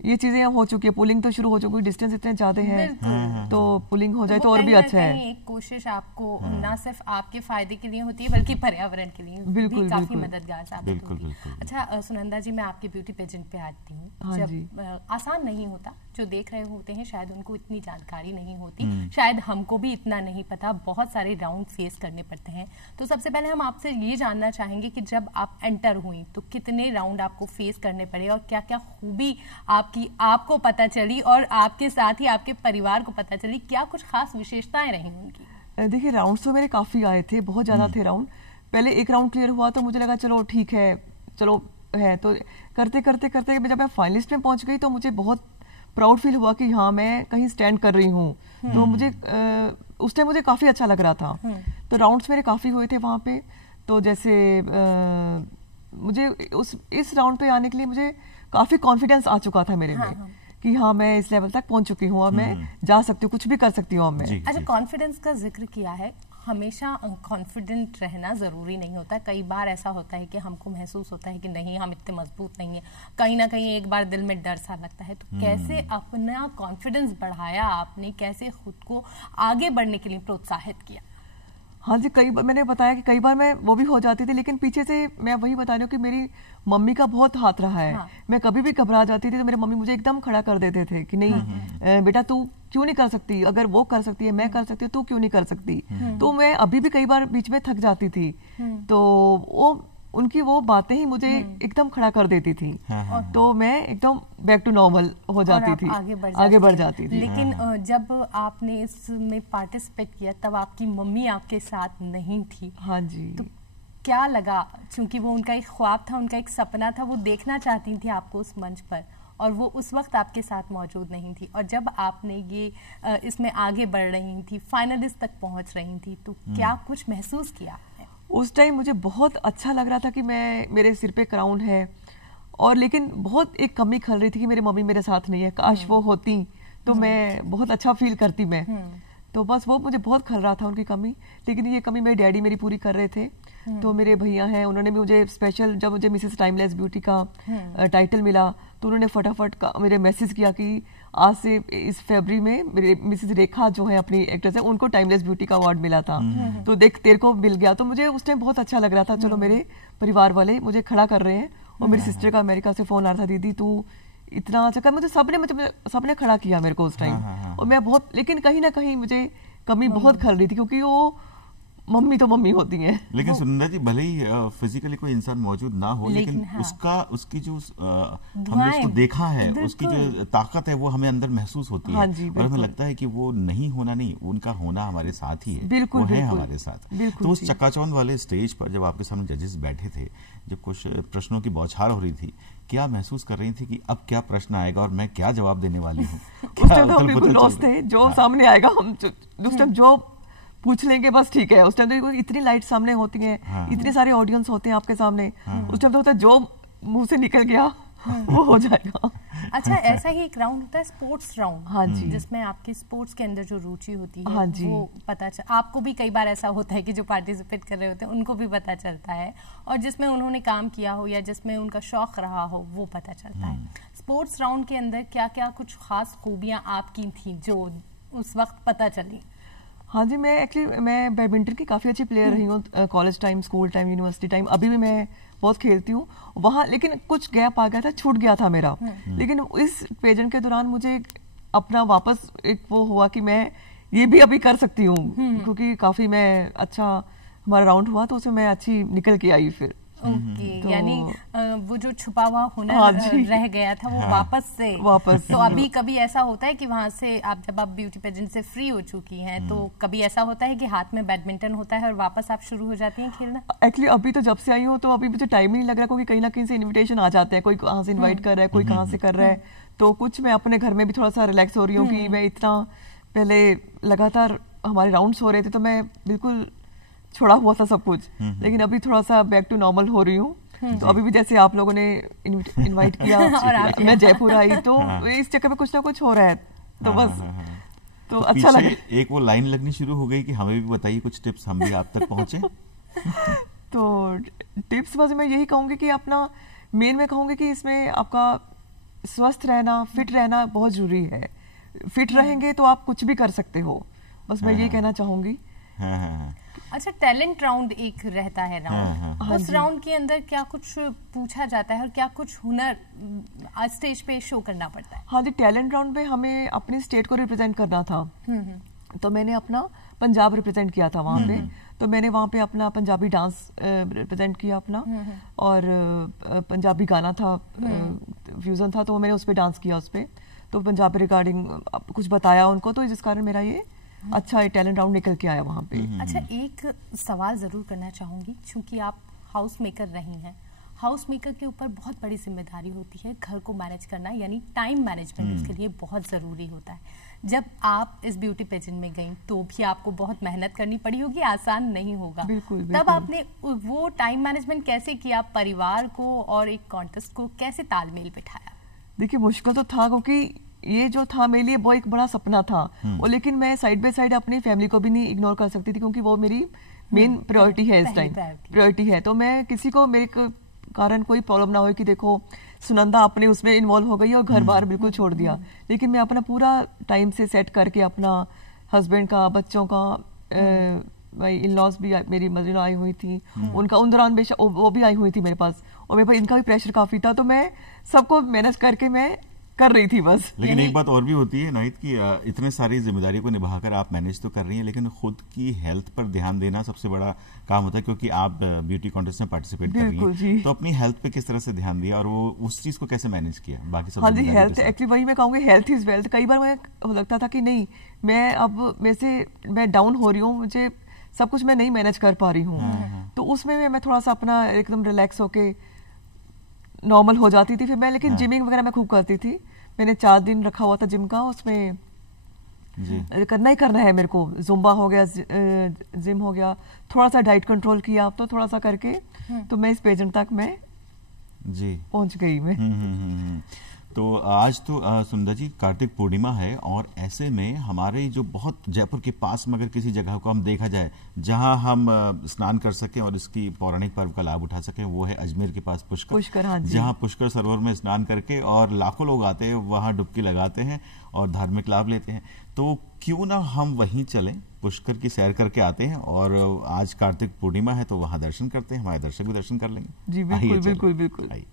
ये चीजें हो चुकी है, पुलिंग तो शुरू हो चुकी है, डिस्टेंस इतने ज्यादा है तो पुलिंग हो जाए तो और भी अच्छा है। एक कोशिश आपको ना सिर्फ आपके फायदे के लिए होती है बल्कि पर्यावरण के लिए भी काफी मददगार साबित होगी। अच्छा सुनंदा जी, मैं आपके ब्यूटी पेजेंट पे आती हूँ। जब आसान नहीं होता, जो देख रहे होते हैं शायद उनको इतनी जानकारी नहीं होती, शायद हमको भी इतना नहीं पता, बहुत सारे राउंड फेस करने पड़ते हैं। तो सबसे पहले हम आपसे ये जानना चाहेंगे कि जब आप एंटर हुई तो कितने राउंड आपको फेस करने पड़े और क्या क्या खूबी आपको पता चली और आपके साथ ही आपके परिवार को पता चली, क्या कुछ खास विशेषताएं रही उनकी? देखिए राउंड्स तो मेरे काफी आए थे, बहुत ज्यादा थे राउंड। पहले एक राउंड क्लियर हुआ तो मुझे लगा चलो ठीक है, चलो है, तो करते करते करते जब मैं फाइनलिस्ट में पहुंच गई तो मुझे बहुत प्राउड फील हुआ कि हाँ मैं कहीं स्टैंड कर रही हूँ। तो मुझे उस टाइम मुझे काफी अच्छा लग रहा था। तो राउंड्स मेरे काफी हुए थे वहां पे। तो जैसे मुझे इस राउंड पे आने के लिए मुझे काफी कॉन्फिडेंस आ चुका था मेरे में कि हाँ मैं इस लेवल तक पहुंच चुकी हूँ और मैं जा सकती हूँ, कुछ भी कर सकती हूँ अब मैं। अच्छा, कॉन्फिडेंस का जिक्र किया है, हमेशा कॉन्फिडेंट रहना जरूरी नहीं होता। कई बार ऐसा होता है कि हमको महसूस होता है कि नहीं हम इतने मजबूत नहीं है, कहीं ना कहीं एक बार दिल में डर सा लगता है। तो कैसे अपना कॉन्फिडेंस बढ़ाया आपने, कैसे खुद को आगे बढ़ने के लिए प्रोत्साहित किया? हाँ जी, कई बार मैंने बताया कि कई बार मैं वो भी हो जाती थी, लेकिन पीछे से मैं वही बता रही हूँ कि मेरी मम्मी का बहुत हाथ रहा है। मैं कभी भी घबरा जाती थी तो मेरे मम्मी मुझे एकदम खड़ा कर देते थे कि नहीं बेटा तू क्यों नहीं कर सकती, अगर वो कर सकती है मैं कर सकती हूँ, तू क्यों नहीं कर सकती। तो मैं अभी भी कई बार बीच में थक जाती थी तो वो उनकी वो बातें ही मुझे एकदम खड़ा कर देती थी। तो मैं एकदम बैक टू नॉर्मल हो जाती थी, आगे बढ़ जाती थी। लेकिन जब आपने इसमें पार्टिसिपेट किया तब आपकी मम्मी आपके साथ नहीं थी। हाँ जी। तो क्या लगा? क्योंकि वो उनका एक ख्वाब था, उनका एक सपना था, वो देखना चाहती थी आपको उस मंच पर और वो उस वक्त आपके साथ मौजूद नहीं थी। और जब आपने ये इसमें आगे बढ़ रही थी, फाइनलिस्ट तक पहुंच रही थी, तो क्या कुछ महसूस किया? उस टाइम मुझे बहुत अच्छा लग रहा था कि मेरे सिर पे क्राउन है, और लेकिन बहुत एक कमी खल रही थी कि मेरी मम्मी मेरे साथ नहीं है। काश वो होती तो मैं बहुत अच्छा फील करती मैं। तो बस वो मुझे बहुत खल रहा था उनकी कमी, लेकिन ये कमी मेरे डैडी मेरी पूरी कर रहे थे। तो मेरे भैया हैं, उन्होंने भी मुझे स्पेशल, जब मुझे मिसेस टाइमलेस ब्यूटी का टाइटल मिला तो उन्होंने फटाफट मेरे मैसेज किया कि आज से इस फरवरी में मेरे मिसेस रेखा जो है अपनी एक्ट्रेस है, उनको टाइमलेस ब्यूटी का अवार्ड मिला था। तो देख तेरे को मिल गया। तो मुझे उस टाइम बहुत अच्छा लग रहा था, चलो मेरे परिवार वाले मुझे खड़ा कर रहे हैं। और मेरी सिस्टर का अमेरिका से फोन आ रहा था, दीदी तू इतना अच्छा कर। मुझे सबने खड़ा किया मेरे को उस टाइम। और मैं बहुत, लेकिन कहीं ना कहीं मुझे कमी बहुत खल रही थी क्योंकि वो मम्मी तो मम्मी होती हैं। लेकिन सुनंदा जी, भले ही फिजिकली कोई इंसान मौजूद ना हो, लेकिन उसकी जो हमने उसको देखा है, उसकी जो ताकत है वो हमें अंदर महसूस होती है। और हमें लगता है कि वो नहीं होना नहीं, उनका होना हमारे साथ ही है। बिल्कुल, वो है हमारे साथ। तो उस चकाचौंध वाले स्टेज पर जब आपके सामने जजेस बैठे थे, जब कुछ प्रश्नों की बौछार हो रही थी, क्या महसूस कर रही थी कि अब क्या प्रश्न आएगा और मैं क्या जवाब देने वाली हूँ? उस टाइम तो बिल्कुल लॉस्ट थे, जो सामने आएगा हम उस टाइम जो पूछ लेंगे बस ठीक है। उस टाइम तो इतनी लाइट सामने होती है, इतने सारे ऑडियंस होते हैं आपके सामने। उस टाइम तो होता है जो मुंह से निकल गया वो हो जाएगा। अच्छा, ऐसा ही एक राउंड होता है स्पोर्ट्स राउंड। हाँ जी। जिसमें आपकी स्पोर्ट्स के अंदर जो रुचि होती है, हाँ जी, वो पता चल, आपको भी कई बार ऐसा होता है कि जो पार्टिसिपेट कर रहे होते हैं उनको भी पता चलता है, और जिसमें उन्होंने काम किया हो या जिसमें उनका शौक रहा हो वो पता चलता है। स्पोर्ट्स राउंड के अंदर क्या क्या कुछ खास खूबियां आपकी थी जो उस वक्त पता चली? हाँ जी, मैं बैडमिंटन की काफ़ी अच्छी प्लेयर रही हूँ, college time, school time, university time, अभी भी मैं बहुत खेलती हूँ वहाँ। लेकिन कुछ गैप आ गया था, छूट गया था मेरा। लेकिन इस पेजेंट के दौरान मुझे अपना वापस एक वो हुआ कि मैं ये भी अभी कर सकती हूँ, क्योंकि काफ़ी मैं अच्छा हमारा राउंड हुआ तो उसमें मैं अच्छी निकल के आई फिर। तो यानी वो जो छुपा हुआ हुनर रह गया था वो वापस तो अभी कभी ऐसा होता है कि वहां से आप जब आप ब्यूटी पेजेंट से फ्री हो चुकी हैं तो कभी ऐसा होता है कि हाथ में बैडमिंटन होता है और वापस आप शुरू हो जाती हैं खेलना? एक्चुअली अभी तो जब से आई हूँ तो अभी मुझे टाइम ही नहीं लग रहा, क्योंकि कहीं ना कहीं से इन्विटेशन आ जाते हैं, कोई कहाँ से इन्वाइट कर रहा है, कोई कहाँ से कर रहा है। तो कुछ मैं अपने घर में भी थोड़ा सा रिलैक्स हो रही हूँ कि मैं इतना पहले लगातार हमारे राउंड्स हो रहे थे तो मैं बिल्कुल छोड़ा हुआ था सब कुछ, लेकिन अभी थोड़ा सा बैक टू नॉर्मल हो रही हूँ। तो अभी भी जैसे आप लोगों ने इनवाइट किया और मैं जयपुर आई तो इस चक्कर में कुछ ना कुछ हो रहा है। तो बस तो अच्छा लगा। एक वो लाइन लगनी शुरू हो गई कि हमें भी बताइए कुछ टिप्स, हम भी आप तक पहुंचे। तो टिप्स बस मैं यही कहूंगी कि अपना मेन मैं कहूंगी कि इसमें आपका स्वस्थ रहना, फिट रहना बहुत जरूरी है। फिट रहेंगे तो आप कुछ भी कर सकते हो, बस मैं यही कहना चाहूंगी। अच्छा, टैलेंट राउंड एक रहता है राउंड, उस राउंड के अंदर क्या कुछ पूछा जाता है और क्या कुछ हुनर आज स्टेज पे शो करना पड़ता है? हाँ जी, टैलेंट राउंड में हमें अपनी स्टेट को रिप्रेजेंट करना था। तो मैंने अपना पंजाब रिप्रेजेंट किया था वहाँ पे। तो मैंने वहाँ पे अपना पंजाबी डांस रिप्रेजेंट किया अपना, और पंजाबी गाना था, फ्यूजन था, तो मैंने उस पर डांस किया उस पर। तो पंजाबी रिगार्डिंग कुछ बताया उनको, तो जिस कारण मेरा ये अच्छा टैलेंट राउंड निकल के आया वहाँ पे। अच्छा, एक सवाल जरूर करना चाहूंगी, क्योंकि आप हाउस मेकर रही हैं। हाउस मेकर के ऊपर बहुत बड़ी जिम्मेदारी होती है, घर को मैनेज करना, यानी टाइम मैनेजमेंट उसके लिए बहुत जरूरी होता है। जब आप इस ब्यूटी पेजेंट में गई तो भी आपको बहुत मेहनत करनी पड़ी होगी, आसान नहीं होगा। बिल्कुल, तब बिल्कुल। आपने वो टाइम मैनेजमेंट कैसे किया, परिवार को और एक कॉन्टेस्ट को कैसे तालमेल बिठाया? देखिए, मुश्किल तो था, क्योंकि ये जो था मेरे लिए वो एक बड़ा सपना था, और लेकिन मैं साइड बाय साइड अपनी फैमिली को भी नहीं इग्नोर कर सकती थी, क्योंकि वो मेरी मेन प्रायोरिटी है इस टाइम, प्रायोरिटी है। तो मैं किसी को मेरे कारण कोई प्रॉब्लम ना हो कि देखो सुनंदा अपने उसमें इन्वॉल्व हो गई और घर बार बिल्कुल छोड़ दिया, लेकिन मैं अपना पूरा टाइम से सेट करके अपना हस्बैंड का, बच्चों का, भाई इन लॉज भी मेरी मदर आई हुई थी, उनका उन दौरान बेशक वो भी आई हुई थी मेरे पास, और मेरे पास इनका भी प्रेशर काफी था। तो मैं सबको मैनेज करके मैं कर रही थी बस। लेकिन एक बात और भी होती है नाहिद कि इतने सारी जिम्मेदारी को निभाकर आप मैनेज तो कर रही हैं, लेकिन खुद की हेल्थ पर ध्यान देना सबसे बड़ा काम होता है, क्योंकि आप ब्यूटी कॉन्टेस्ट में पार्टिसिपेट कर रही हैं। तो अपनी हेल्थ पे किस तरह से ध्यान दिया और वो उस चीज को कैसे मैनेज किया बाकी सब? हाँ जी, हेल्थ एक्चुअली वही मैं कहूँगी, हेल्थ इज वेल्थ। कई बार मैं लगता था कि नहीं, मैं डाउन हो रही हूँ, मुझे सब कुछ मैं नहीं मैनेज कर पा रही हूँ। तो उसमें मैं थोड़ा सा अपना एकदम रिलैक्स होके नॉर्मल हो जाती थी। फिर मैं लेकिन जिमिंग वगैरह मैं खूब करती थी। मैंने 4 दिन रखा हुआ था जिम का, उसमें करना ही करना है मेरे को। जुम्बा हो गया, जिम हो गया, थोड़ा सा डाइट कंट्रोल किया, अब तो थोड़ा सा करके तो मैं इस पेजेंट तक मैं पहुंच गई मैं। तो आज तो सुंदर जी कार्तिक पूर्णिमा है, और ऐसे में हमारे जो बहुत जयपुर के पास में अगर किसी जगह को हम देखा जाए जहां हम स्नान कर सकें और इसकी पौराणिक पर्व का लाभ उठा सकें, वो है अजमेर के पास पुष्कर। हाँ जी। जहां पुष्कर सरोवर में स्नान करके और लाखों लोग आते हैं, वहां डुबकी लगाते हैं और धार्मिक लाभ लेते हैं। तो क्यों ना हम वहीं चलें, पुष्कर की सैर करके आते हैं, और आज कार्तिक पूर्णिमा है तो वहां दर्शन करते हैं, हमारे दर्शक भी दर्शन कर लेंगे। जी बिल्कुल बिल्कुल बिल्कुल।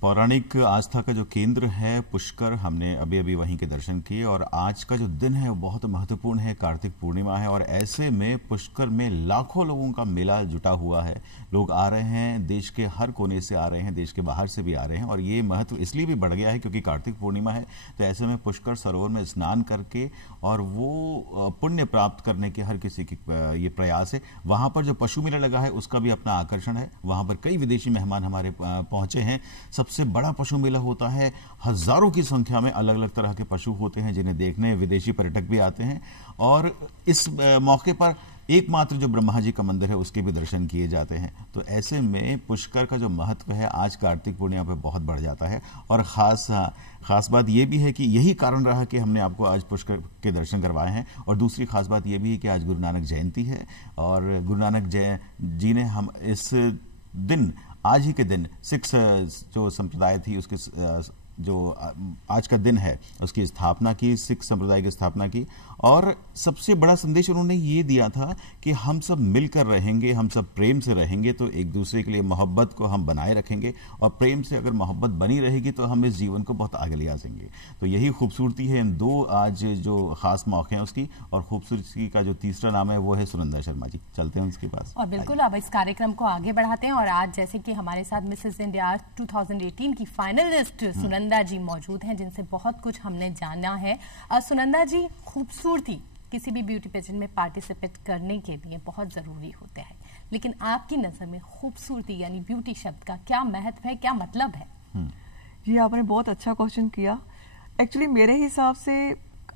पौराणिक आस्था का जो केंद्र है पुष्कर, हमने अभी अभी वहीं के दर्शन किए, और आज का जो दिन है वो बहुत महत्वपूर्ण है, कार्तिक पूर्णिमा है, और ऐसे में पुष्कर में लाखों लोगों का मेला जुटा हुआ है। लोग आ रहे हैं, देश के हर कोने से आ रहे हैं, देश के बाहर से भी आ रहे हैं, और ये महत्व इसलिए भी बढ़ गया है क्योंकि कार्तिक पूर्णिमा है। तो ऐसे में पुष्कर सरोवर में स्नान करके और वो पुण्य प्राप्त करने के हर किसी की ये प्रयास है। वहां पर जो पशु मेला लगा है उसका भी अपना आकर्षण है, वहां पर कई विदेशी मेहमान हमारे पहुंचे हैं। सबसे बड़ा पशु मेला होता है, हजारों की संख्या में अलग अलग तरह के पशु होते हैं जिन्हें देखने विदेशी पर्यटक भी आते हैं, और इस मौके पर एकमात्र जो ब्रह्मा जी का मंदिर है उसके भी दर्शन किए जाते हैं। तो ऐसे में पुष्कर का जो महत्व है आज कार्तिक पूर्णिमा पे बहुत बढ़ जाता है, और खास बात यह भी है कि यही कारण रहा कि हमने आपको आज पुष्कर के दर्शन करवाए हैं। और दूसरी खास बात यह भी है कि आज गुरु नानक जयंती है, और गुरु नानक जी ने हम इस दिन, आज ही के दिन सिख जो संप्रदाय थी उसके जो आज का दिन है उसकी स्थापना की, सिख संप्रदाय की स्थापना की, और सबसे बड़ा संदेश उन्होंने ये दिया था कि हम सब मिलकर रहेंगे, हम सब प्रेम से रहेंगे तो एक दूसरे के लिए मोहब्बत को हम बनाए रखेंगे, और प्रेम से अगर मोहब्बत बनी रहेगी तो हम इस जीवन को बहुत आगे ले जा सकेंगे। तो यही खूबसूरती है इन दो आज जो खास मौके हैं उसकी, और खूबसूरती का जो तीसरा नाम है वो है सुनंदा शर्मा जी। चलते हैं उसके पास और बिल्कुल अब इस कार्यक्रम को आगे बढ़ाते हैं, और आज जैसे कि हमारे साथ मिसेस इंडिया 2018 की फाइनलिस्ट सुनंदा जी मौजूद हैं जिनसे बहुत कुछ हमने जाना है। सुनंदा जी, खूबसूरती किसी भी ब्यूटी पेजेंट में पार्टिसिपेट करने के लिए बहुत जरूरी होते हैं, लेकिन आपकी नजर में खूबसूरती यानी ब्यूटी शब्द का क्या महत्व है, क्या मतलब है? ये आपने बहुत अच्छा क्वेश्चन किया। एक्चुअली मेरे हिसाब से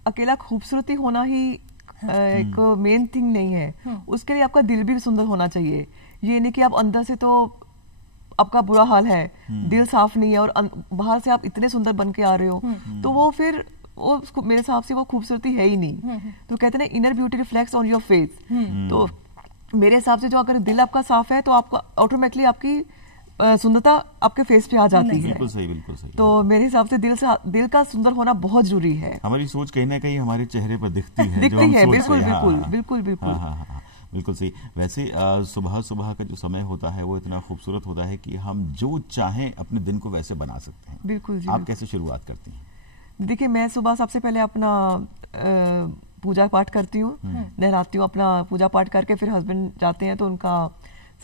अकेला खूबसूरती होना ही एक मेन थिंग नहीं है, उसके लिए आपका दिल भी सुंदर होना चाहिए। ये नहीं कि आप अंदर से तो आपका बुरा हाल है, दिल साफ नहीं है और बाहर से आप इतने सुंदर बन के आ रहे हो, तो वो फिर वो मेरे हिसाब से वो खूबसूरती है ही नहीं। तो कहते हैं inner beauty reflects on your face. तो मेरे हिसाब से जो अगर दिल आपका साफ है तो आपको ऑटोमेटिकली आपकी सुंदरता आपके फेस पे आ जाती है। बिल्कुल सही, बिल्कुल सही। तो मेरे हिसाब से दिल का सुंदर होना बहुत जरूरी है। हमारी सोच कहीं ना कहीं हमारे चेहरे पर दिखती है, दिखती है। बिल्कुल हाँ, बिल्कुल हाँ, बिल्कुल बिल्कुल हाँ, बिल्कुल सही। वैसे सुबह सुबह का जो समय होता है वो इतना खूबसूरत होता है कि हम जो चाहें अपने दिन को वैसे बना सकते हैं। बिल्कुल जी। आप कैसे शुरुआत करती हैं? देखिए, मैं सुबह सबसे पहले अपना पूजा पाठ करती हूँ, नहलाती हूँ, अपना पूजा पाठ करके फिर हस्बैंड जाते हैं तो उनका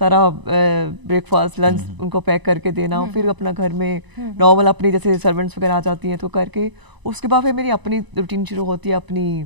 सारा ब्रेकफास्ट लंच उनको पैक करके देना, फिर अपना घर में नॉर्मल अपनी जैसे सर्वेंट्स वगैरह आ जाती हैं तो करके उसके बाद फिर मेरी अपनी रूटीन शुरू होती है, अपनी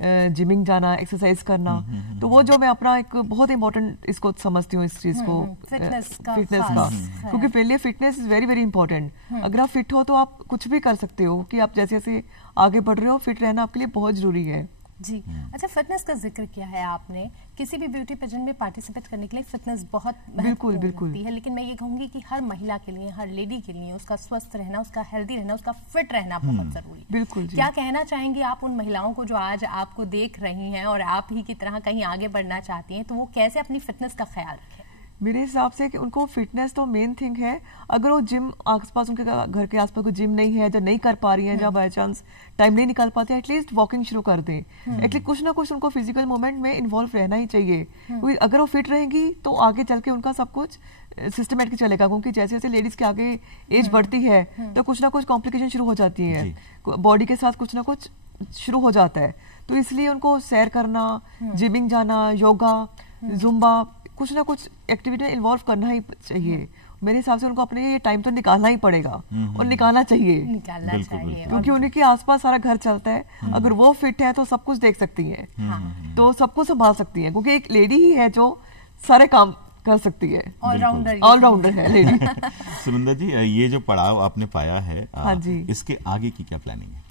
जिमिंग जाना, एक्सरसाइज करना। तो वो जो मैं अपना एक बहुत इंपॉर्टेंट इसको समझती हूँ, इस चीज को, फिटनेस का क्योंकि पहले लिए fitness is very very important. अगर आप फिट हो तो आप कुछ भी कर सकते हो, कि आप जैसे जैसे आगे बढ़ रहे हो फिट रहना आपके लिए बहुत जरूरी है जी। अच्छा, फिटनेस का जिक्र किया है आपने। किसी भी ब्यूटी पेजेंट में पार्टिसिपेट करने के लिए फिटनेस बहुत बिल्कुल होती है, लेकिन मैं ये कहूंगी कि हर महिला के लिए, हर लेडी के लिए उसका स्वस्थ रहना, उसका हेल्दी रहना, उसका फिट रहना बहुत जरूरी है। बिल्कुल जी। क्या कहना चाहेंगे आप उन महिलाओं को जो आज आपको देख रही हैं और आप ही की तरह कहीं आगे बढ़ना चाहती हैं, तो वो कैसे अपनी फिटनेस का ख्याल रखें? मेरे हिसाब से कि उनको फिटनेस तो मेन थिंग है। अगर वो जिम आसपास, उनके घर के आसपास कोई जिम नहीं है, जो नहीं कर पा रही हैं, जहाँ बाय चांस टाइम नहीं निकाल पाते, एटलीस्ट वॉकिंग शुरू कर दें। एटलीस्ट कुछ ना कुछ उनको फिजिकल मूवमेंट में इन्वॉल्व रहना ही चाहिए, क्योंकि अगर वो फिट रहेंगी तो आगे चल के उनका सब कुछ सिस्टमेटिक चलेगा। क्योंकि जैसे जैसे लेडीज के आगे एज बढ़ती है तो कुछ ना कुछ कॉम्प्लिकेशन शुरू हो जाती है, बॉडी के साथ कुछ ना कुछ शुरू हो जाता है। तो इसलिए उनको सैर करना, जिमिंग जाना, योगा, जुम्बा, कुछ ना कुछ एक्टिविटी में इन्वॉल्व करना ही चाहिए। मेरे हिसाब से उनको अपने ये टाइम तो निकालना ही पड़ेगा और निकालना चाहिए, क्योंकि उनके आसपास सारा घर चलता है। अगर वो फिट है तो सब कुछ देख सकती है, तो सब कुछ संभाल सकती है, क्योंकि एक लेडी ही है जो सारे काम कर सकती है, ऑलराउंडर है लेडी। सुनंदा जी, ये जो पड़ाव आपने पाया है, हाँ जी, इसके आगे की क्या प्लानिंग है?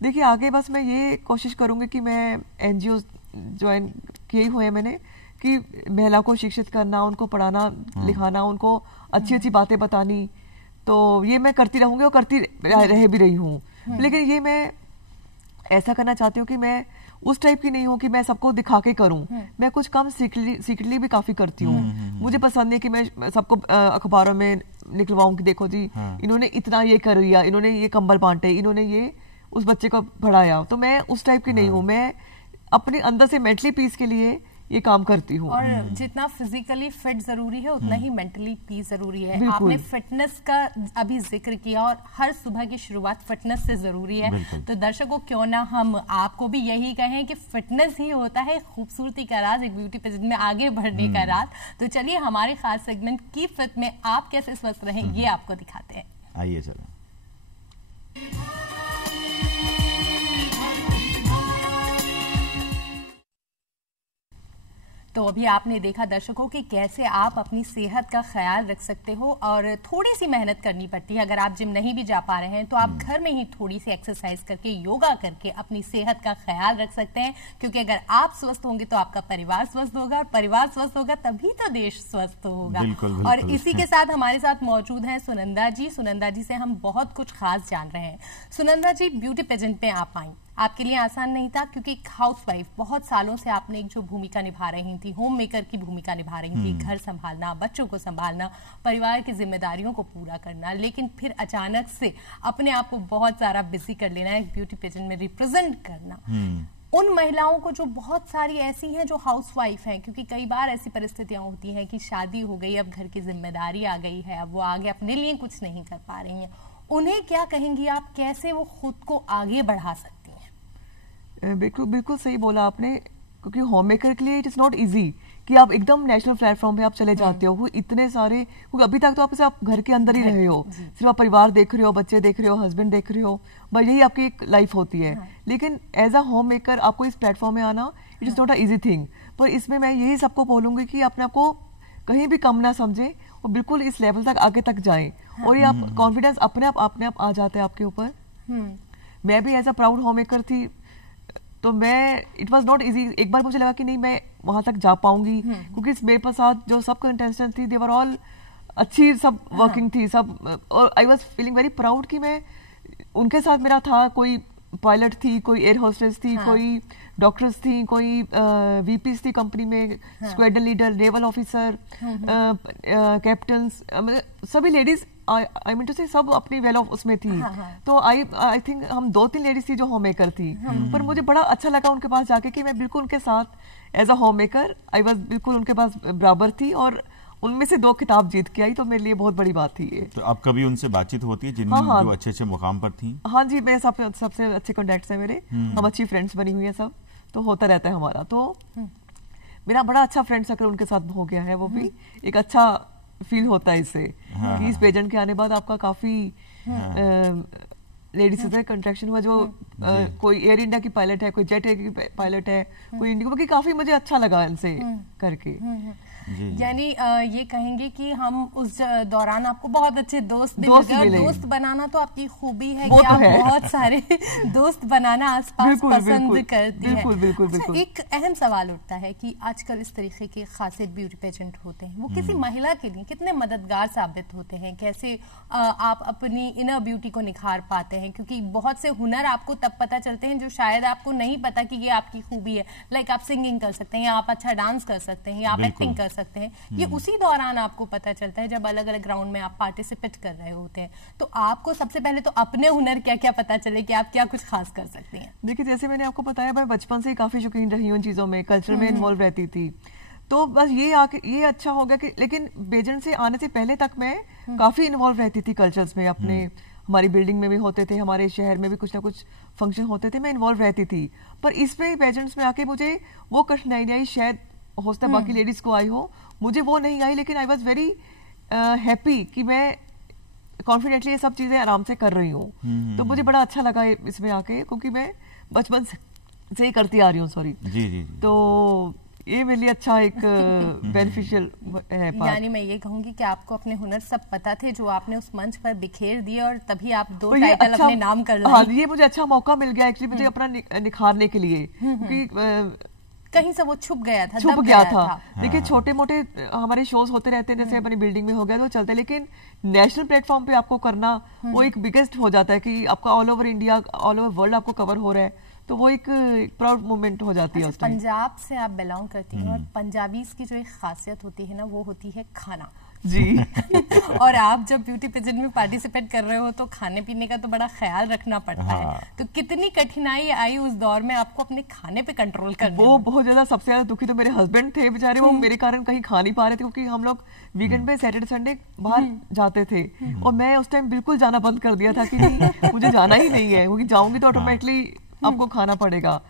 देखिए, आगे बस मैं ये कोशिश करूंगी कि मैं एनजीओ ज्वाइन किए हुए हैं मैंने, कि महिला को शिक्षित करना, उनको पढ़ाना लिखाना, उनको अच्छी अच्छी बातें बतानी। तो ये मैं करती रहूंगी और करती रह भी रही हूँ। लेकिन ये मैं ऐसा करना चाहती हूँ कि मैं उस टाइप की नहीं हूँ कि मैं सबको दिखा के करूँ। मैं कुछ कम सीक्रेटली भी काफी करती हूँ। मुझे पसंद है कि मैं सबको अखबारों में निकलवाऊं कि देखो जी, इन्होंने इतना ये कर लिया, इन्होंने ये कंबल बांटे, इन्होंने ये उस बच्चे को पढ़ाया। तो मैं उस टाइप की नहीं हूँ। मैं अपने अंदर से मेंटली पीस के लिए ये काम करती हूँ। और जितना फिजिकली फिट जरूरी है उतना ही मेंटली पीस जरूरी है। आपने फिटनेस का अभी जिक्र किया और हर सुबह की शुरुआत फिटनेस से जरूरी है। तो दर्शकों, क्यों ना हम आपको भी यही कहें कि फिटनेस ही होता है खूबसूरती का राज, एक ब्यूटी पेजेंट में आगे बढ़ने का राज। तो चलिए हमारे खास सेगमेंट की फिट में आप कैसे स्वस्थ रहें ये आपको दिखाते हैं। आइए चलें। तो अभी आपने देखा दर्शकों कि कैसे आप अपनी सेहत का ख्याल रख सकते हो, और थोड़ी सी मेहनत करनी पड़ती है। अगर आप जिम नहीं भी जा पा रहे हैं तो आप घर में ही थोड़ी सी एक्सरसाइज करके, योगा करके अपनी सेहत का ख्याल रख सकते हैं। क्योंकि अगर आप स्वस्थ होंगे तो आपका परिवार स्वस्थ होगा, और परिवार स्वस्थ होगा तभी तो देश स्वस्थ होगा। बिल्कुल। और इसी के साथ हमारे साथ मौजूद हैं सुनंदा जी। सुनंदा जी से हम बहुत कुछ खास जान रहे हैं। सुनंदा जी, ब्यूटी पेजेंट पे आप आई, आपके लिए आसान नहीं था, क्योंकि एक हाउसवाइफ बहुत सालों से आपने एक जो भूमिका निभा रही थी, होम मेकर की भूमिका निभा रही थी, घर संभालना, बच्चों को संभालना, परिवार की जिम्मेदारियों को पूरा करना, लेकिन फिर अचानक से अपने आप को बहुत सारा बिजी कर लेना, एक ब्यूटी पेजेंट में रिप्रेजेंट करना। उन महिलाओं को जो बहुत सारी ऐसी हैं जो हाउसवाइफ हैं, क्योंकि कई बार ऐसी परिस्थितियां होती हैं कि शादी हो गई, अब घर की जिम्मेदारी आ गई है, अब वो आगे अपने लिए कुछ नहीं कर पा रही हैं, उन्हें क्या कहेंगी आप, कैसे वो खुद को आगे बढ़ा सकती हैं? बिल्कुल सही बोला आपने, क्योंकि होम मेकर के लिए इट इज नॉट इजी कि आप एकदम नेशनल प्लेटफॉर्म पे आप चले जाते हो। वो इतने सारे, क्योंकि अभी तक तो आप घर के अंदर ही रहे हो, सिर्फ आप परिवार देख रहे हो, बच्चे देख रहे हो, हस्बैंड देख रहे हो, बस यही आपकी एक लाइफ होती है। लेकिन एज अ होम मेकर आपको इस प्लेटफॉर्म में आना, it is not a easy thing. पर इसमें मैं यही सबको बोलूंगी कि अपने आप को कहीं भी कम ना समझे और बिल्कुल इस लेवल तक आगे तक जाएं, और ये आप कॉन्फिडेंस अपने आप आ जाता है आपके ऊपर। मैं भी as a proud home maker थी, तो मैं, इट वॉज नॉट इजी। एक बार मुझे लगा कि नहीं, मैं वहां तक जा पाऊंगी, क्योंकि मेरे साथ जो सब कंटेस्टेंट थी, दे वर ऑल अच्छी सब वर्किंग थी सब, और I was feeling very proud कि मैं उनके साथ मेरा था, कोई पायलट थी, कोई एयर होस्टेस थी, कोई डॉक्टर्स थी, कोई वीपीस थी कंपनी में, squadron leader, naval officer, captains, सभी लेडीज, आई मीन टू से सब अपनी वेल ऑफ उसमें थी। तो आई थिंक हम 2-3 लेडीज थी जो होम मेकर थी, पर मुझे बड़ा अच्छा लगा उनके पास जाके कि मैं बिल्कुल उनके साथ as a home maker I was बिल्कुल उनके पास बराबर थी, और उनमें से 2 खिताब जीत के आई, तो मेरे लिए बहुत बड़ी बात थी ये। तो अब कभी उनसे बातचीत होती है जिन जो अच्छे मुकाम पर थी? हाँ जी, मैं सबसे अच्छे कॉन्टेक्ट्स हैं मेरे, हम अच्छी फ्रेंड्स बनी हुई है सब, तो होता रहता है हमारा। तो मेरा बड़ा अच्छा फ्रेंड सर्कल उनके साथ हो गया है, वो भी एक अच्छा फील होता है इससे कि इस पेजेंट के आने बाद आपका काफी लेडीज से कंट्रैक्शन हुआ, जो कोई एयर इंडिया की पायलट है, कोई जेट एयर की पायलट है, कोई इंडिगो की, काफी मुझे अच्छा लगा इनसे करके। यानी ये कहेंगे कि हम उस दौरान आपको बहुत अच्छे दोस्त मिले, और दोस्त बनाना तो आपकी खूबी है कि आप बहुत सारे दोस्त बनाना आसपास पसंद करती हैं। बिल्कुल। एक अहम सवाल उठता है कि आजकल इस तरीके के खासे ब्यूटी पेजेंट होते हैं, वो किसी महिला के लिए कितने मददगार साबित होते हैं? कैसे आप अपनी इनर ब्यूटी को निखार पाते हैं? क्योंकि बहुत से हुनर आपको तब पता चलते हैं जो शायद आपको नहीं पता कि ये आपकी खूबी है। लाइक आप सिंगिंग कर सकते हैं, या आप अच्छा डांस कर सकते हैं, या आप एक्टिंग कर सकते हैं, ये उसी दौरान आपको पता चलता है जब अलग अलग ग्राउंड में आप पार्टिसिपेट कर रहे होते हैं। तो आपको सबसे पहले तो अपने हुनर क्या क्या पता चले कि आप क्या कुछ खास कर सकती हैं? देखिए, जैसे मैंने आपको बताया, मैं बचपन से ही काफी शौकीन रही हूँ इन चीजों में, कल्चर में इन्वॉल्व रहती थी, तो बस ये अच्छा हो गया कि, लेकिन बेजन से आने से पहले तक मैं काफी इन्वॉल्व रहती थी कल्चर्स में, अपने हमारी बिल्डिंग में भी होते थे, हमारे शहर में भी कुछ ना कुछ फंक्शन होते थे, मैं इन्वॉल्व रहती थी। पर इसमें पेजेंट्स में आके मुझे वो कठिनाई आई, शायद हो सकता है बाकी लेडीज को आई हो, मुझे वो नहीं आई, लेकिन आई वॉज वेरी हैप्पी कि मैं कॉन्फिडेंटली ये सब चीजें आराम से कर रही हूँ। तो मुझे बड़ा अच्छा लगा इसमें आके, क्योंकि मैं बचपन से ही करती आ रही हूँ। सॉरी जी। तो ये मेरे लिए अच्छा एक बेनिफिशियल है। यानी मैं ये कहूंगी कि आपको अपने हुनर सब पता थे, जो आपने उस मंच पर बिखेर दिए, और तभी आप 2 टाइटल अपने नाम कर लाई। हाँ, ये मुझे अच्छा मौका मिल गया एक्चुअली मुझे अपना निखारने के लिए, क्योंकि कहीं से वो छुप गया था। देखिए, छोटे मोटे हमारे शोज होते रहते हैं, जैसे अपनी बिल्डिंग में हो गया तो चलते, लेकिन नेशनल प्लेटफॉर्म पे आपको करना वो एक बिगेस्ट हो जाता है कि आपका all over India, all over world आपको कवर हो रहा है, तो वो एक प्राउड मोमेंट हो जाती है। पंजाब से आप बिलोंग करती हैं, और पंजाबीज की जो एक खासियत होती है ना, वो होती है खाना जी। और आप जब ब्यूटी पेजेंट में पार्टिसिपेट कर रहे हो तो खाने पीने का तो बड़ा ख्याल रखना पड़ता है। तो कितनी कठिनाई आई उस दौर में आपको अपने खाने पे कंट्रोल करने? वो बहुत ज्यादा, सबसे ज्यादा दुखी तो मेरे हस्बैंड थे बेचारे, वो मेरे कारण कहीं खा नहीं पा रहे थे, क्योंकि हम लोग वीकेंड पे सैटरडे संडे बाहर जाते थे, और मैं उस टाइम बिल्कुल जाना बंद कर दिया था कि नहीं, मुझे जाना ही नहीं है, क्योंकि जाऊंगी तो ऑटोमेटिकली आपको खाना पड़ेगा।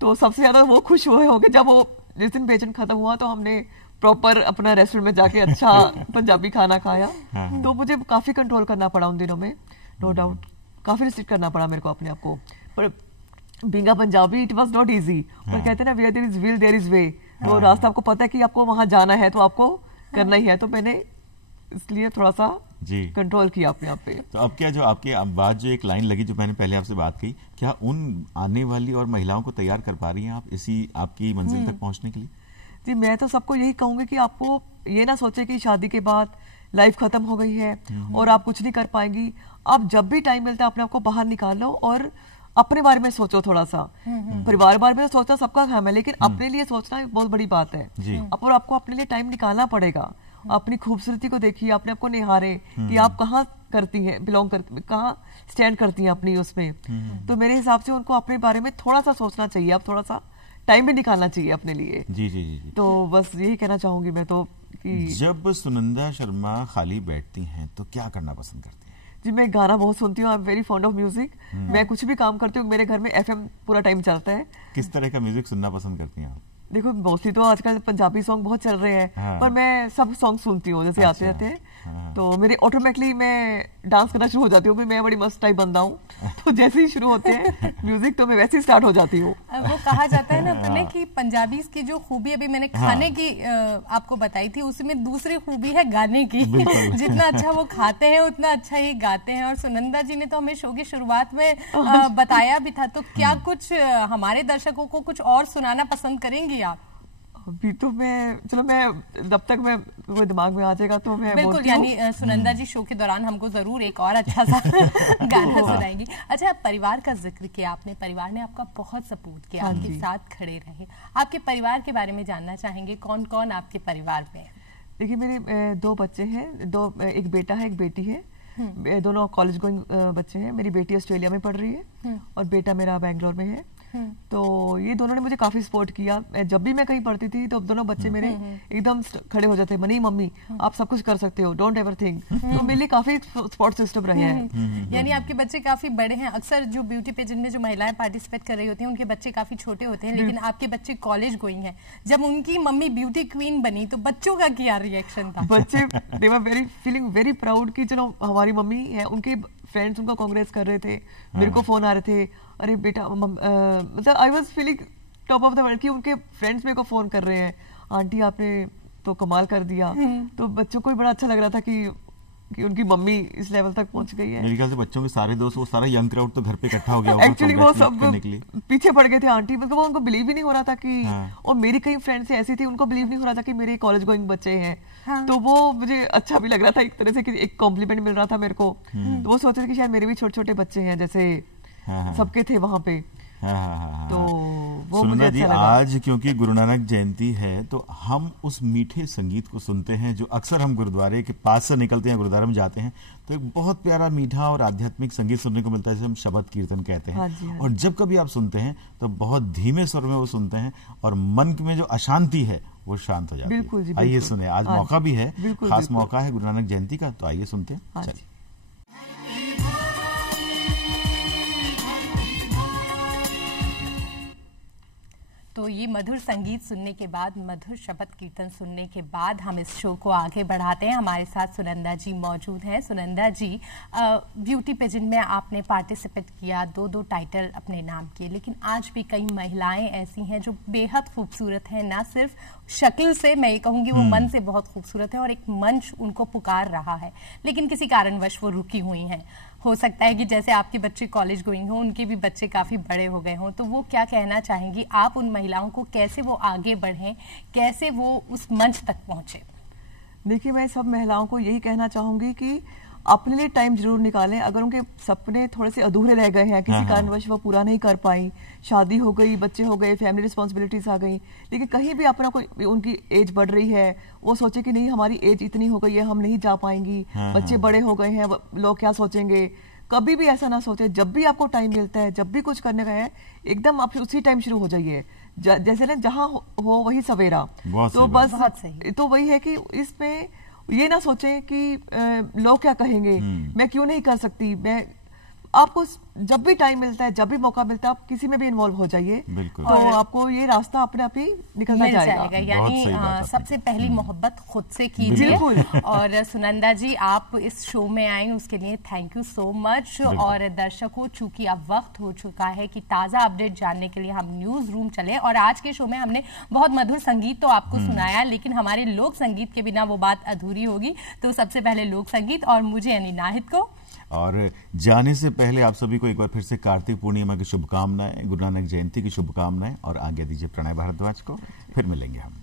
तो सबसे ज्यादा वो खुश हुए होंगे जब वो जिस दिन पेजेंट खत्म हुआ तो हमने प्रॉपर अपना रेस्टोरेंट में जाके अच्छा पंजाबी खाना खाया। तो मुझे काफी कंट्रोल करना पड़ा उन दिनों में, नो डाउट, काफी रिस्ट्रिक्ट करना पड़ा मेरे को अपने आप को। पर being a Punjabi it was not easy. पर कहते हैं ना, where there is will there is way. तो रास्ता आपको पता है कि आपको वहां जाना है, तो आपको करना ही है। तो मैंने इसलिए थोड़ा सा कंट्रोल किया अपने आप पे। तो अब क्या, जो आपके बाद जो एक लाइन लगी, जो मैंने पहले आपसे बात की, क्या उन आने वाली और महिलाओं को तैयार कर पा रही हैं आप इसी आपकी मंजिल तक पहुंचने के लिए? जी, मैं तो सबको यही कहूंगी कि आपको ये ना सोचे कि शादी के बाद लाइफ खत्म हो गई है और आप कुछ नहीं कर पाएंगी। आप जब भी टाइम मिलता है अपने आप को बाहर निकाल लो और अपने बारे में सोचो थोड़ा सा। परिवार बारे में तो सोचना सबका काम है, लेकिन अपने लिए सोचना एक बहुत बड़ी बात है। और आपको अपने लिए टाइम निकालना पड़ेगा। अपनी खूबसूरती को देखिए, अपने आप को निहारे कि आप कहाँ करती हैं, बिलोंग करती, कहाँ स्टैंड करती हैं अपनी उसमें। तो मेरे हिसाब से उनको अपने बारे में थोड़ा सा सोचना चाहिए, आप थोड़ा सा टाइम भी निकालना चाहिए अपने लिए। जी। तो बस यही कहना चाहूंगी मैं तो कि जब सुनंदा शर्मा खाली बैठती हैं तो क्या करना पसंद करती हैं? जी, मैं गाना बहुत सुनती हूँ। I am very fond of music. मैं कुछ भी काम करती हूँ, मेरे घर में FM पूरा टाइम चलता है। किस तरह का म्यूजिक सुनना पसंद करती हैं आप? देखो, मोस्टली तो आजकल पंजाबी सॉन्ग बहुत चल रहे हैं, पर मैं सब सॉन्ग सुनती हूँ जैसे आते रहते हैं। तो मेरे ऑटोमेटिकली मैं डांस करना शुरू हो जाती हूँ। मैं बड़ी मस्त टाइप बंदा हूँ, तो जैसे ही शुरू होते हैं म्यूजिक तो मैं वैसे ही स्टार्ट हो जाती हूँ। वो कहा जाता है ना अपने कि पंजाबी की जो खूबी अभी मैंने खाने की आपको बताई थी, उसमें दूसरी खूबी है गाने की। जितना अच्छा वो खाते हैं उतना अच्छा ही गाते हैं। और सुनंदा जी ने तो हमें शो की शुरुआत में बताया भी था। तो क्या कुछ हमारे दर्शकों को कुछ और सुनाना पसंद करेंगी आप? अभी तो चलो मैं जब तक मैं वो दिमाग में आ जाएगा तो मैं बिल्कुल, बोलती हूँ। यानी सुनंदा जी शो के दौरान हमको जरूर एक और अच्छा सा गाना सुनाएंगी। अच्छा, परिवार का जिक्र किया आपने, परिवार ने आपका बहुत सपोर्ट किया, आपके साथ खड़े रहे। आपके परिवार के बारे में जानना चाहेंगे, कौन कौन आपके परिवार में है? देखिए, मेरे 2 बच्चे हैं, एक बेटा है, एक बेटी है। दोनों कॉलेज गोइंग बच्चे हैं। मेरी बेटी ऑस्ट्रेलिया में पढ़ रही है और बेटा मेरा बैंगलोर में है। तो ये दोनों ने मुझे काफी सपोर्ट किया। जब भी मैं कहीं पढ़ती थी तो दोनों बच्चे मेरे एकदम खड़े हो जाते, नहीं मम्मी आप सब कुछ कर सकते हो, डोंट एवर थिंक। तो मेरे लिए काफी सपोर्ट सिस्टम रहे हैं। यानी आपके बच्चे काफी बड़े हैं। अक्सर जो ब्यूटी पेजेंट में जो महिलाएं पार्टिसिपेट कर रही होती हैं उनके बच्चे काफी छोटे होते हैं, लेकिन आपके बच्चे कॉलेज गोइंग हैं। जब उनकी मम्मी ब्यूटी क्वीन बनी तो बच्चों का क्या रिएक्शन था? बच्चे दे वर फीलिंग वेरी प्राउड कि चलो हमारी मम्मी है। उनके फ्रेंड्स उनको कांग्रेस कर रहे थे, मेरे को फोन आ रहे थे, अरे बेटा मतलब I was feeling top of the world कि उनके फ्रेंड्स मेरे को फोन कर रहे हैं, आंटी आपने तो कमाल कर दिया। तो बच्चों को भी बड़ा अच्छा लग रहा था कि उनकी मम्मी इस लेवल तक पहुंच गई है। मेरे ख्याल से बच्चों के सारे दोस्त, वो सारा यंग क्राउड तो घर पे इकट्ठा हो गया होगा। एक्चुअली वो सब पीछे पड़ गए थे आंटी, मतलब वो उनको बिलीव ही नहीं हो रहा था कि और मेरी कई फ्रेंड्स ऐसी थी उनको बिलीव नहीं हो रहा था कि मेरे कॉलेज गोइंग बच्चे हैं। तो वो मुझे अच्छा भी लग रहा था एक तरह से कि एक कॉम्प्लीमेंट मिल रहा था मेरे को। तो वो सोच रहे थे कि शायद मेरे भी छोटे छोटे बच्चे हैं जैसे सबके थे वहां पे। तो वो मुझे अच्छा लगा। आज क्योंकि गुरु नानक जयंती है तो हम उस मीठे संगीत को सुनते हैं जो अक्सर हम गुरुद्वारे के पास से निकलते हैं, गुरुद्वारे में जाते हैं तो एक बहुत प्यारा मीठा और आध्यात्मिक संगीत सुनने को मिलता है जिसे हम शब्द कीर्तन कहते हैं। हाँ जी, हाँ जी। और जब कभी आप सुनते हैं तो बहुत धीमे स्वर में वो सुनते हैं और मन में जो अशांति है वो शांत हो जाती है। बिल्कुल जी, आइए बिल्कुल। सुने, आज हाँ मौका जी, भी है, बिल्कुल, खास बिल्कुल। मौका है गुरु नानक जयंती का, तो आइए सुनते हैं। हाँ चलिए। जी। तो ये मधुर संगीत सुनने के बाद, मधुर शब्द कीर्तन सुनने के बाद हम इस शो को आगे बढ़ाते हैं। हमारे साथ सुनंदा जी मौजूद हैं। सुनंदा जी, ब्यूटी पेजेंट में आपने पार्टिसिपेट किया, 2 टाइटल अपने नाम किए, लेकिन आज भी कई महिलाएं ऐसी हैं जो बेहद खूबसूरत हैं। ना सिर्फ शक्ल से, मैं ये कहूँगी वो मन से बहुत खूबसूरत है और एक मंच उनको पुकार रहा है, लेकिन किसी कारणवश वो रुकी हुई हैं। हो सकता है कि जैसे आपके बच्चे कॉलेज गोइंग हो, उनके भी बच्चे काफी बड़े हो गए हों, तो वो क्या कहना चाहेंगी? आप उन महिलाओं को कैसे वो आगे बढ़ें, कैसे वो उस मंच तक पहुंचे? देखिए, मैं सब महिलाओं को यही कहना चाहूंगी कि अपने लिए टाइम जरूर निकालें। अगर उनके सपने थोड़े से अधूरे रह गए हैं, किसी कारणवश वो पूरा नहीं कर पाई, शादी हो गई, बच्चे हो गए, फैमिली रिस्पॉन्सिबिलिटीज आ गई, लेकिन कहीं भी अपना कोई उनकी एज बढ़ रही है, वो सोचे कि नहीं हमारी एज इतनी हो गई है, हम नहीं जा पाएंगी, बच्चे बड़े हो गए हैं, लोग क्या सोचेंगे, कभी भी ऐसा ना सोचे। जब भी आपको टाइम मिलता है, जब भी कुछ करने का है, एकदम आप उसी टाइम शुरू हो जाइए। जैसे ना जहाँ हो वही सवेरा। तो बस तो वही है कि इसमें ये ना सोचें कि लोग क्या कहेंगे, मैं क्यों नहीं कर सकती। आपको जब भी टाइम मिलता है, जब भी मौका मिलता है, आप किसी में भी इन्वॉल्व हो जाइए, तो आपको ये रास्ता अपने आप ही निकलता जाएगा। यानी सबसे पहली मोहब्बत खुद से कीजिए। और सुनंदा जी, आप इस शो में आए उसके लिए थैंक यू सो मच। और दर्शकों, चूंकि अब वक्त हो चुका है कि ताज़ा अपडेट जानने के लिए हम न्यूज रूम चले, और आज के शो में हमने बहुत मधुर संगीत तो आपको सुनाया, लेकिन हमारे लोक संगीत के बिना वो बात अधूरी होगी। तो सबसे पहले लोक संगीत, और मुझे यानी नाहिद को। और जाने से पहले आप सभी को एक बार फिर से कार्तिक पूर्णिमा की शुभकामनाएं, गुरु नानक जयंती की शुभकामनाएं, और आगे दीजिए प्रणय भारद्वाज को। फिर मिलेंगे हम।